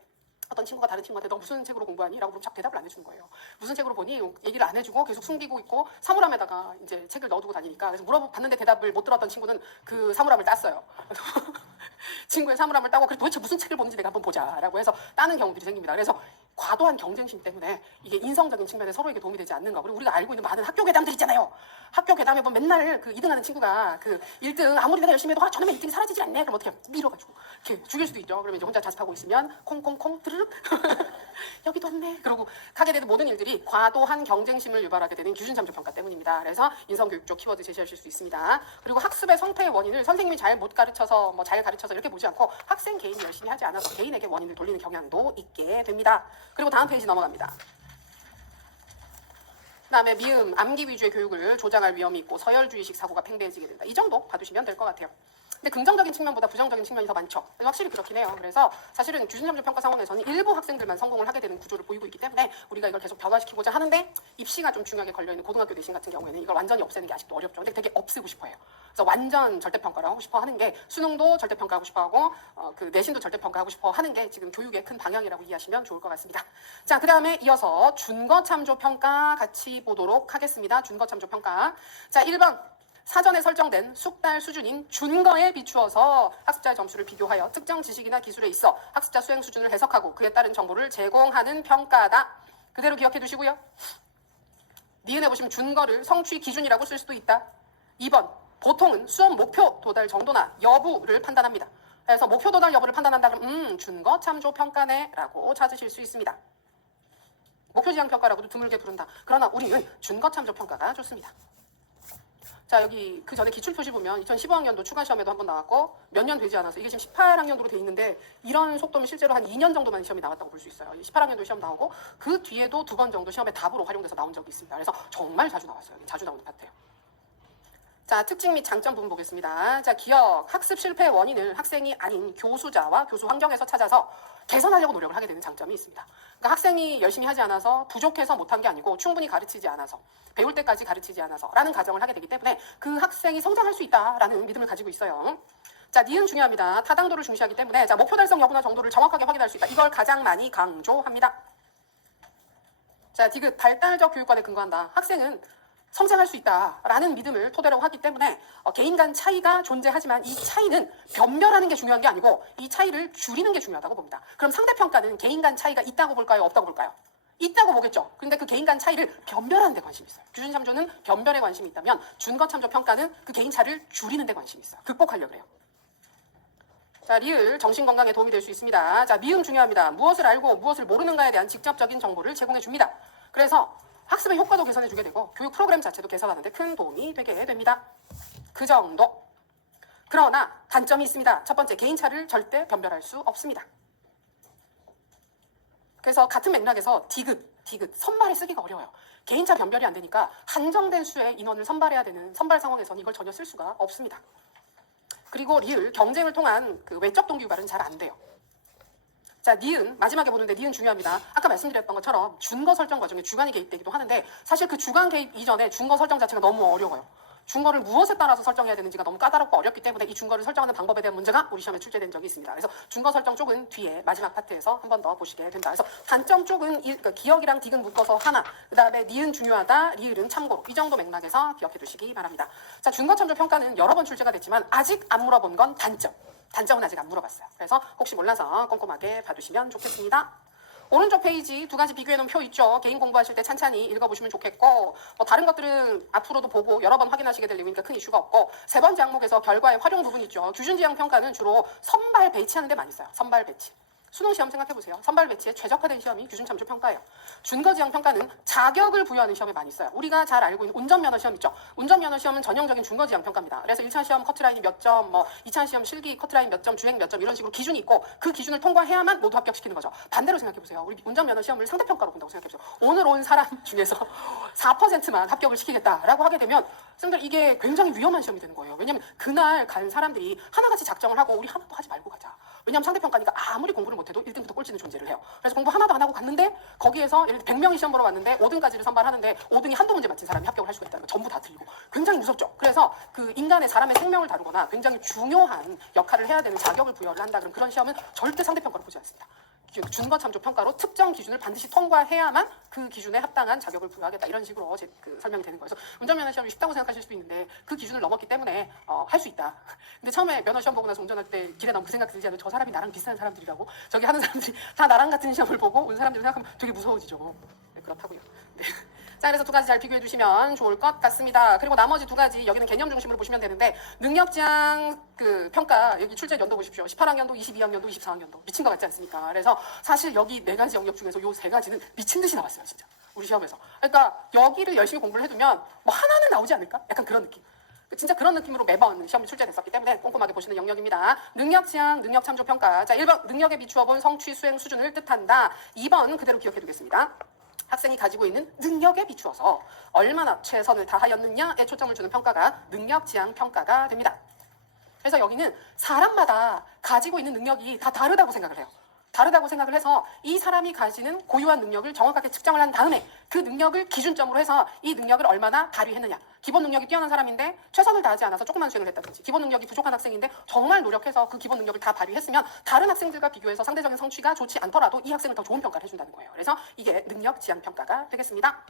어떤 친구가 다른 친구한테 너 무슨 책으로 공부하니? 라고 그러면 자꾸 대답을 안 해주는 거예요. 무슨 책으로 보니? 얘기를 안 해주고 계속 숨기고 있고 사물함에다가 이제 책을 넣어두고 다니니까 그래서 물어봤는데 대답을 못 들었던 친구는 그 사물함을 땄어요. 친구의 사물함을 따고 그래 도대체 무슨 책을 보는지 내가 한번 보자라고 해서 따는 경우들이 생깁니다. 그래서 과도한 경쟁심 때문에 이게 인성적인 측면에 서로에게 도움이 되지 않는가. 그리고 우리가 알고 있는 많은 학교 괴담들 있잖아요. 학교 괴담에 보면 맨날 2등하는 친구가 1등 아무리 내가 열심히 해도 저놈의 1등이 사라지지 않네. 그럼 어떻게 밀어가지고 이렇게 죽일 수도 있죠. 그러면 이제 혼자 자습하고 있으면 콩콩콩 드르륵 여기도 없네. 그러고 하게 되는 모든 일들이 과도한 경쟁심을 유발하게 되는 기준참조평가 때문입니다. 그래서 인성교육 쪽 키워드 제시하실 수 있습니다. 그리고 학습의 성패의 원인을 선생님이 잘 못 가르쳐서 잘 가르쳐서 이렇게 보지 않고 학생 개인이 열심히 하지 않아서 개인에게 원인을 돌리는 경향도 있게 됩니다. 그리고 다음 페이지 넘어갑니다. 그다음에 미음, 암기 위주의 교육을 조장할 위험이 있고 서열주의식 사고가 팽배해지게 된다. 이 정도 봐두시면 될 것 같아요. 근데 긍정적인 측면보다 부정적인 측면이 더 많죠. 확실히 그렇긴 해요. 그래서 사실은 기준점수평가 상황에서는 일부 학생들만 성공을 하게 되는 구조를 보이고 있기 때문에 우리가 이걸 계속 변화시키고자 하는데 입시가 좀 중요하게 걸려있는 고등학교 내신 같은 경우에는 이걸 완전히 없애는 게 아직도 어렵죠. 근데 되게 없애고 싶어요. 그래서 완전 절대평가를 하고 싶어 하는 게 수능도 절대평가하고 싶어 하고 내신도 절대평가하고 싶어 하는 게 지금 교육의 큰 방향이라고 이해하시면 좋을 것 같습니다. 자, 그 다음에 이어서 준거참조평가 같이 보도록 하겠습니다. 준거참조평가. 자, 1번. 사전에 설정된 숙달 수준인 준거에 비추어서 학습자의 점수를 비교하여 특정 지식이나 기술에 있어 학습자 수행 수준을 해석하고 그에 따른 정보를 제공하는 평가다. 그대로 기억해 두시고요. 니은에 보시면 준거를 성취 기준이라고 쓸 수도 있다. 2번, 보통은 수업 목표 도달 정도나 여부를 판단합니다. 그래서 목표 도달 여부를 판단한다 그러면 준거 참조 평가네 라고 찾으실 수 있습니다. 목표 지향 평가라고도 드물게 부른다. 그러나 우리는 준거 참조 평가가 좋습니다. 자, 여기 그 전에 기출표시 보면 2015학년도 추가시험에도 한번 나왔고 몇 년 되지 않아서 이게 지금 18학년도로 돼 있는데 이런 속도면 실제로 한 2년 정도만 시험이 나왔다고 볼 수 있어요. 18학년도 시험 나오고 그 뒤에도 2번 정도 시험에 답으로 활용돼서 나온 적이 있습니다. 그래서 정말 자주 나왔어요. 자주 나오는 파트예요. 자, 특징 및 장점 부분 보겠습니다. 자, 기억, 학습 실패의 원인을 학생이 아닌 교수자와 교수 환경에서 찾아서 개선하려고 노력을 하게 되는 장점이 있습니다. 그러니까 학생이 열심히 하지 않아서 부족해서 못한 게 아니고 충분히 가르치지 않아서 배울 때까지 가르치지 않아서 라는 가정을 하게 되기 때문에 그 학생이 성장할 수 있다라는 믿음을 가지고 있어요. 자, 니은 중요합니다. 타당도를 중시하기 때문에 자, 목표 달성 여부나 정도를 정확하게 확인할 수 있다. 이걸 가장 많이 강조합니다. 자, 디귿, 발달적 교육관에 근거한다. 학생은 성장할 수 있다라는 믿음을 토대로 하기 때문에 개인 간 차이가 존재하지만 이 차이는 변별하는 게 중요한 게 아니고 이 차이를 줄이는 게 중요하다고 봅니다. 그럼 상대평가는 개인 간 차이가 있다고 볼까요? 없다고 볼까요? 있다고 보겠죠. 근데 그 개인 간 차이를 변별하는 데 관심이 있어요. 기준참조는 변별에 관심이 있다면 준거참조평가는 그 개인 차를 줄이는 데 관심이 있어요. 극복하려고 해요. 자, 리을, 정신건강에 도움이 될 수 있습니다. 자, 미음 중요합니다. 무엇을 알고 무엇을 모르는가에 대한 직접적인 정보를 제공해 줍니다. 그래서 학습의 효과도 개선해주게 되고 교육 프로그램 자체도 개선하는 데 큰 도움이 되게 됩니다. 그 정도. 그러나 단점이 있습니다. 첫 번째, 개인차를 절대 변별할 수 없습니다. 그래서 같은 맥락에서 디귿, 선발에 쓰기가 어려워요. 개인차 변별이 안 되니까 한정된 수의 인원을 선발해야 되는 선발 상황에서는 이걸 전혀 쓸 수가 없습니다. 그리고 리을, 경쟁을 통한 그 외적 동기 유발은 잘 안 돼요. 자, 니은, 마지막에 보는데 니은 중요합니다. 아까 말씀드렸던 것처럼 준거 설정 과정에 주관이 개입되기도 하는데 사실 그 주관 개입 이전에 준거 설정 자체가 너무 어려워요. 준거를 무엇에 따라서 설정해야 되는지가 너무 까다롭고 어렵기 때문에 이 준거를 설정하는 방법에 대한 문제가 우리 시험에 출제된 적이 있습니다. 그래서 준거 설정 쪽은 뒤에 마지막 파트에서 한 번 더 보시게 된다. 그래서 단점 쪽은 그러니까 기억이랑 디귿 묶어서 하나, 그 다음에 니은 중요하다, 리을은 참고로, 이 정도 맥락에서 기억해 두시기 바랍니다. 자, 준거 참조 평가는 여러 번 출제가 됐지만 아직 안 물어본 건 단점. 단점은 아직 안 물어봤어요. 그래서 혹시 몰라서 꼼꼼하게 봐두시면 좋겠습니다. 오른쪽 페이지 두 가지 비교해 놓은 표 있죠. 개인 공부하실 때 찬찬히 읽어보시면 좋겠고, 다른 것들은 앞으로도 보고 여러 번 확인하시게 될 내용이니까 큰 이슈가 없고, 세 번째 항목에서 결과의 활용 부분 있죠. 규준지향 평가는 주로 선발 배치하는 데 많이 써요. 선발 배치. 수능 시험 생각해보세요. 선발 배치에 최적화된 시험이 규준 참조 평가예요. 준거 지향 평가는 자격을 부여하는 시험에 많이 써요. 우리가 잘 알고 있는 운전면허 시험 있죠. 운전면허 시험은 전형적인 준거 지향 평가입니다. 그래서 1차 시험 커트라인이 몇 점, 2차 시험 실기 커트라인 몇 점, 주행 몇 점 이런 식으로 기준이 있고 그 기준을 통과해야만 모두 합격시키는 거죠. 반대로 생각해보세요. 우리 운전면허 시험을 상대평가로 본다고 생각해보세요. 오늘 온 사람 중에서 4%만 합격을 시키겠다라고 하게 되면 선생님들 이게 굉장히 위험한 시험이 되는 거예요. 왜냐하면 그날 간 사람들이 하나같이 작정을 하고 우리 하나도 하지 말고 가자. 왜냐하면 상대평가니까 아무리 공부를 못해도 1등부터 꼴찌는 존재를 해요. 그래서 공부 하나도 안 하고 갔는데 거기에서 예를 들어 100명이 시험 보러 왔는데 5등까지를 선발하는데 5등이 한두 문제 맞힌 사람이 합격을 할 수가 있다는 거 전부 다 틀리고 굉장히 무섭죠. 그래서 그 인간의 사람의 생명을 다루거나 굉장히 중요한 역할을 해야 되는 자격을 부여를 한다. 그럼 그런 시험은 절대 상대평가로 보지 않습니다. 준거 참조 평가로 특정 기준을 반드시 통과해야만 그 기준에 합당한 자격을 부여하겠다 이런 식으로 설명이 되는 거예요. 그래서 운전면허 시험이 쉽다고 생각하실 수도 있는데 그 기준을 넘었기 때문에 할 수 있다. 근데 처음에 면허 시험 보고 나서 운전할 때 길에 나면 그 생각 들지 않아요? 저 사람이 나랑 비슷한 사람들이라고 저기 하는 사람들이 다 나랑 같은 시험을 보고 온 사람들 생각하면 되게 무서워지죠. 네, 그렇다고요. 네. 자, 그래서 두 가지 잘 비교해 주시면 좋을 것 같습니다. 그리고 나머지 두 가지 여기는 개념 중심으로 보시면 되는데 능력지향 그 평가 여기 출제 연도 보십시오. 18학년도, 22학년도, 24학년도 미친 것 같지 않습니까? 그래서 사실 여기 네 가지 영역 중에서 요 세 가지는 미친 듯이 나왔어요, 진짜 우리 시험에서. 그러니까 여기를 열심히 공부를 해두면 뭐 하나는 나오지 않을까? 약간 그런 느낌. 진짜 그런 느낌으로 매번 시험이 출제됐었기 때문에 꼼꼼하게 보시는 영역입니다. 능력지향, 능력참조평가. 자, 1번 능력에 비추어 본 성취 수행 수준을 뜻한다. 2번 그대로 기억해 두겠습니다. 학생이 가지고 있는 능력에 비추어서 얼마나 최선을 다하였느냐에 초점을 주는 평가가 능력지향 평가가 됩니다. 그래서 여기는 사람마다 가지고 있는 능력이 다 다르다고 생각을 해요. 다르다고 생각을 해서 이 사람이 가지는 고유한 능력을 정확하게 측정을 한 다음에 그 능력을 기준점으로 해서 이 능력을 얼마나 발휘했느냐. 기본 능력이 뛰어난 사람인데 최선을 다하지 않아서 조금만 수행을 했다든지 기본 능력이 부족한 학생인데 정말 노력해서 그 기본 능력을 다 발휘했으면 다른 학생들과 비교해서 상대적인 성취가 좋지 않더라도 이 학생을 더 좋은 평가를 해준다는 거예요. 그래서 이게 능력 지향 평가가 되겠습니다.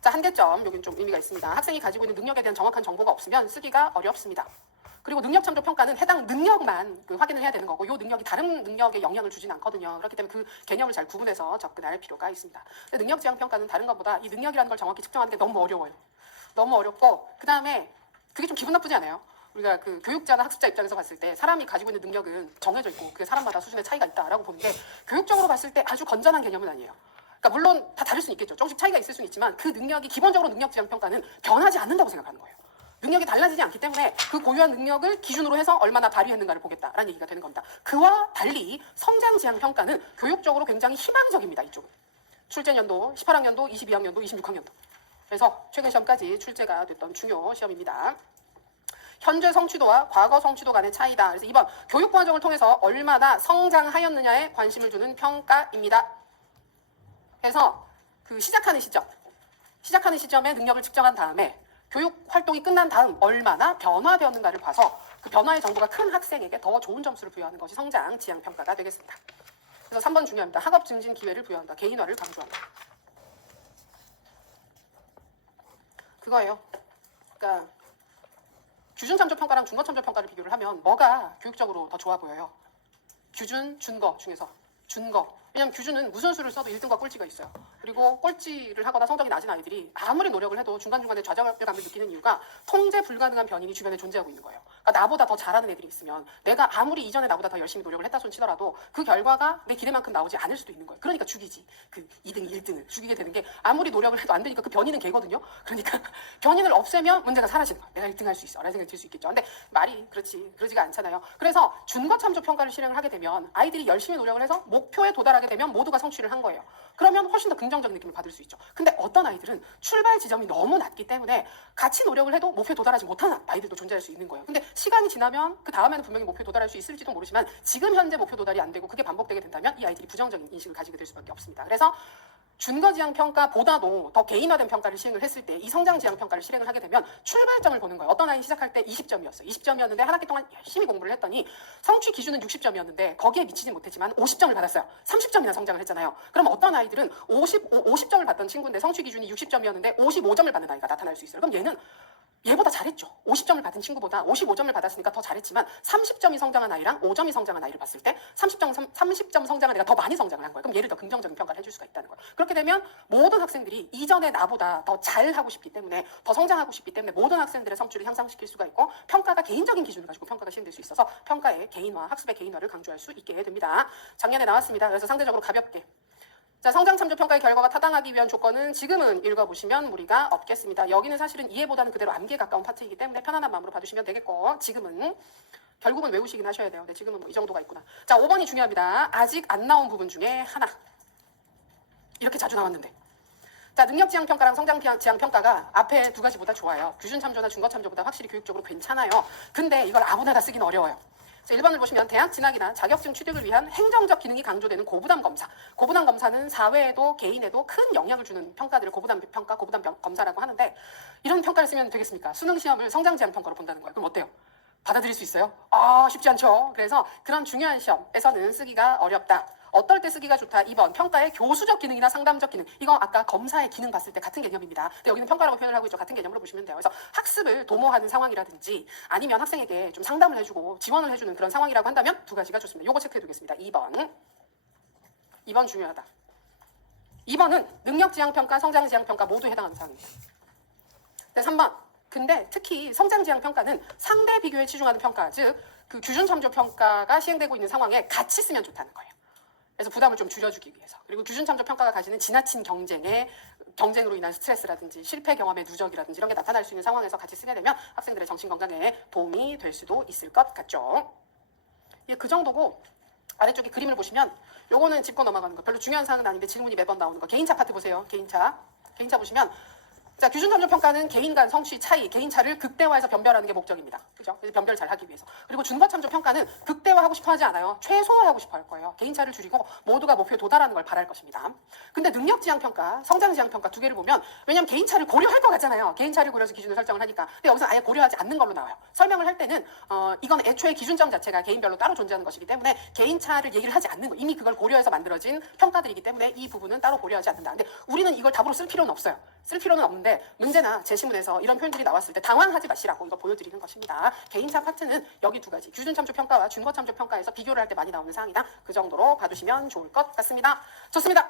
자, 한계점, 여기는 좀 의미가 있습니다. 학생이 가지고 있는 능력에 대한 정확한 정보가 없으면 쓰기가 어렵습니다. 그리고 능력 참조 평가는 해당 능력만 확인을 해야 되는 거고 이 능력이 다른 능력에 영향을 주진 않거든요. 그렇기 때문에 그 개념을 잘 구분해서 접근할 필요가 있습니다. 근데 능력 지향 평가는 다른 것보다 이 능력이라는 걸 정확히 측정하는 게 너무 어려워요. 너무 어렵고 그 다음에 그게 좀 기분 나쁘지 않아요? 우리가 그 교육자나 학습자 입장에서 봤을 때 사람이 가지고 있는 능력은 정해져 있고 그게 사람마다 수준의 차이가 있다라고 보는데 교육적으로 봤을 때 아주 건전한 개념은 아니에요. 그러니까 물론 다 다를 수는 있겠죠. 조금씩 차이가 있을 수는 있지만 그 능력이 기본적으로 능력 지향 평가는 변하지 않는다고 생각하는 거예요. 능력이 달라지지 않기 때문에 그 고유한 능력을 기준으로 해서 얼마나 발휘했는가를 보겠다라는 얘기가 되는 겁니다. 그와 달리 성장 지향 평가는 교육적으로 굉장히 희망적입니다. 이쪽은. 출제 연도 18학년도, 22학년도, 26학년도. 그래서 최근 시험까지 출제가 됐던 중요 시험입니다. 현재 성취도와 과거 성취도 간의 차이다. 그래서 2번 교육 과정을 통해서 얼마나 성장하였느냐에 관심을 두는 평가입니다. 그래서 그 시작하는 시점에 능력을 측정한 다음에 교육 활동이 끝난 다음 얼마나 변화되었는가를 봐서 그 변화의 정도가 큰 학생에게 더 좋은 점수를 부여하는 것이 성장 지향 평가가 되겠습니다. 그래서 3번 중요합니다. 학업 증진 기회를 부여한다. 개인화를 강조한다. 그거예요. 그러니까 규준 참조 평가랑 준거 참조 평가를 비교를 하면 뭐가 교육적으로 더 좋아 보여요? 규준, 준거 중에서 준거. 왜냐면 규준은 무슨 수를 써도 1등과 꼴찌가 있어요. 그리고 꼴찌를 하거나 성적이 낮은 아이들이 아무리 노력을 해도 중간중간에 좌절감을 느끼는 이유가 통제 불가능한 변인이 주변에 존재하고 있는 거예요. 그러니까 나보다 더 잘하는 애들이 있으면 내가 아무리 이전에 나보다 더 열심히 노력을 했다 손 치더라도 그 결과가 내 기대만큼 나오지 않을 수도 있는 거예요. 그러니까 죽이지. 그 2등, 1등을 죽이게 되는 게 아무리 노력을 해도 안 되니까 그 변이는 개거든요. 그러니까 변인을 없애면 문제가 사라지는 거예요. 내가 1등 할 수 있어. 라는 생각이 들 수 있겠죠. 근데 말이 그러지가 않잖아요. 그래서 준거 참조 평가를 실행을 하게 되면 아이들이 열심히 노력을 해서 목표에 도달하게 되면 모두가 성취를 한 거예요. 그러면 훨씬 더 긍정적인 느낌을 받을 수 있죠. 근데 어떤 아이들은 출발 지점이 너무 낮기 때문에 같이 노력을 해도 목표에 도달하지 못하는 아이들도 존재할 수 있는 거예요. 근데 시간이 지나면 그 다음에는 분명히 목표에 도달할 수 있을지도 모르지만 지금 현재 목표 도달이 안 되고 그게 반복되게 된다면 이 아이들이 부정적인 인식을 가지게 될 수밖에 없습니다. 그래서 준거지향 평가보다도 더 개인화된 평가를 시행을 했을 때 이 성장지향 평가를 실행을 하게 되면 출발점을 보는 거예요. 어떤 아이 시작할 때 20점이었어요. 20점이었는데 한 학기 동안 열심히 공부를 했더니 성취 기준은 60점이었는데 거기에 미치진 못했지만 50점을 받았어요. 30점이나 성장을 했잖아요. 그럼 어떤 아이들은 50점을 받던 친구인데 성취 기준이 60점이었는데 55점을 받는 아이가 나타날 수 있어요. 그럼 얘는 얘보다 잘했죠. 50점을 받은 친구보다 55점을 받았으니까 더 잘했지만 30점이 성장한 아이랑 5점이 성장한 아이를 봤을 때 30점 성장한 애가 더 많이 성장을 한 거예요. 그럼 얘를 더 긍정적인 평가를 해줄 수가 있다는 거예요. 그렇게 되면 모든 학생들이 이전에 나보다 더 잘하고 싶기 때문에 더 성장하고 싶기 때문에 모든 학생들의 성취를 향상시킬 수가 있고 평가가 개인적인 기준을 가지고 평가가 시행될 수 있어서 평가의 개인화, 학습의 개인화를 강조할 수 있게 됩니다. 작년에 나왔습니다. 그래서 상대적으로 가볍게 자, 성장참조평가의 결과가 타당하기 위한 조건은 지금은 읽어보시면 무리가 없겠습니다. 여기는 사실은 이해보다는 그대로 암기에 가까운 파트이기 때문에 편안한 마음으로 봐주시면 되겠고 지금은 결국은 외우시긴 하셔야 돼요. 네, 지금은 뭐 이 정도가 있구나. 자, 5번이 중요합니다. 아직 안 나온 부분 중에 하나. 이렇게 자주 나왔는데. 자, 능력지향평가랑 성장지향평가가 앞에 두 가지보다 좋아요. 규준참조나 준거참조보다 확실히 교육적으로 괜찮아요. 근데 이걸 아무나 다 쓰기는 어려워요. 1번을 보시면 대학 진학이나 자격증 취득을 위한 행정적 기능이 강조되는 고부담 검사. 고부담 검사는 사회에도 개인에도 큰 영향을 주는 평가들을 고부담 평가, 고부담 검사라고 하는데 이런 평가를 쓰면 되겠습니까? 수능 시험을 성장지향 평가로 본다는 거예요. 그럼 어때요? 받아들일 수 있어요? 쉽지 않죠. 그래서 그런 중요한 시험에서는 쓰기가 어렵다. 어떨 때 쓰기가 좋다? 2번 평가의 교수적 기능이나 상담적 기능. 이거 아까 검사의 기능 봤을 때 같은 개념입니다. 근데 여기는 평가라고 표현을 하고 있죠. 같은 개념으로 보시면 돼요. 그래서 학습을 도모하는 상황이라든지 아니면 학생에게 좀 상담을 해주고 지원을 해주는 그런 상황이라고 한다면 두 가지가 좋습니다. 요거 체크해 두겠습니다. 2번 중요하다. 2번은 능력지향평가, 성장지향평가 모두 해당하는 사항입니다. 네, 3번. 근데 특히 성장지향평가는 상대 비교에 치중하는 평가, 즉 그 규준참조평가가 시행되고 있는 상황에 같이 쓰면 좋다는 거예요. 그래서 부담을 좀 줄여주기 위해서. 그리고 규준참조평가가 가지는 지나친 경쟁으로 인한 스트레스라든지 실패 경험의 누적이라든지 이런 게 나타날 수 있는 상황에서 같이 쓰게 되면 학생들의 정신건강에 도움이 될 수도 있을 것 같죠. 예, 그 정도고 아래쪽에 그림을 보시면 요거는 짚고 넘어가는 거 별로 중요한 사항은 아닌데 질문이 매번 나오는 거. 개인차 파트 보세요. 개인차 보시면 자, 규준참조평가는 개인 간 성취 차이, 개인차를 극대화해서 변별하는 게 목적입니다. 그죠? 그래서 변별 잘 하기 위해서. 그리고 준거참조평가는 극대화하고 싶어 하지 않아요. 최소화하고 싶어 할 거예요. 개인차를 줄이고 모두가 목표에 도달하는 걸 바랄 것입니다. 근데 능력지향평가, 성장지향평가 두 개를 보면 왜냐면 개인차를 고려할 것 같잖아요. 개인차를 고려해서 기준을 설정을 하니까. 근데 여기서 아예 고려하지 않는 걸로 나와요. 설명을 할 때는 이건 애초에 기준점 자체가 개인별로 따로 존재하는 것이기 때문에 개인차를 얘기를 하지 않는 거예요. 이미 그걸 고려해서 만들어진 평가들이기 때문에 이 부분은 따로 고려하지 않는다. 근데 우리는 이걸 답으로 쓸 필요는 없어요. 쓸 필요는 없는데 문제나 제시문에서 이런 표현들이 나왔을 때 당황하지 마시라고 이거 보여드리는 것입니다. 개인차 파트는 여기 두 가지 규준참조평가와 준거참조평가에서 비교를 할 때 많이 나오는 사항이다. 그 정도로 봐주시면 좋을 것 같습니다. 좋습니다.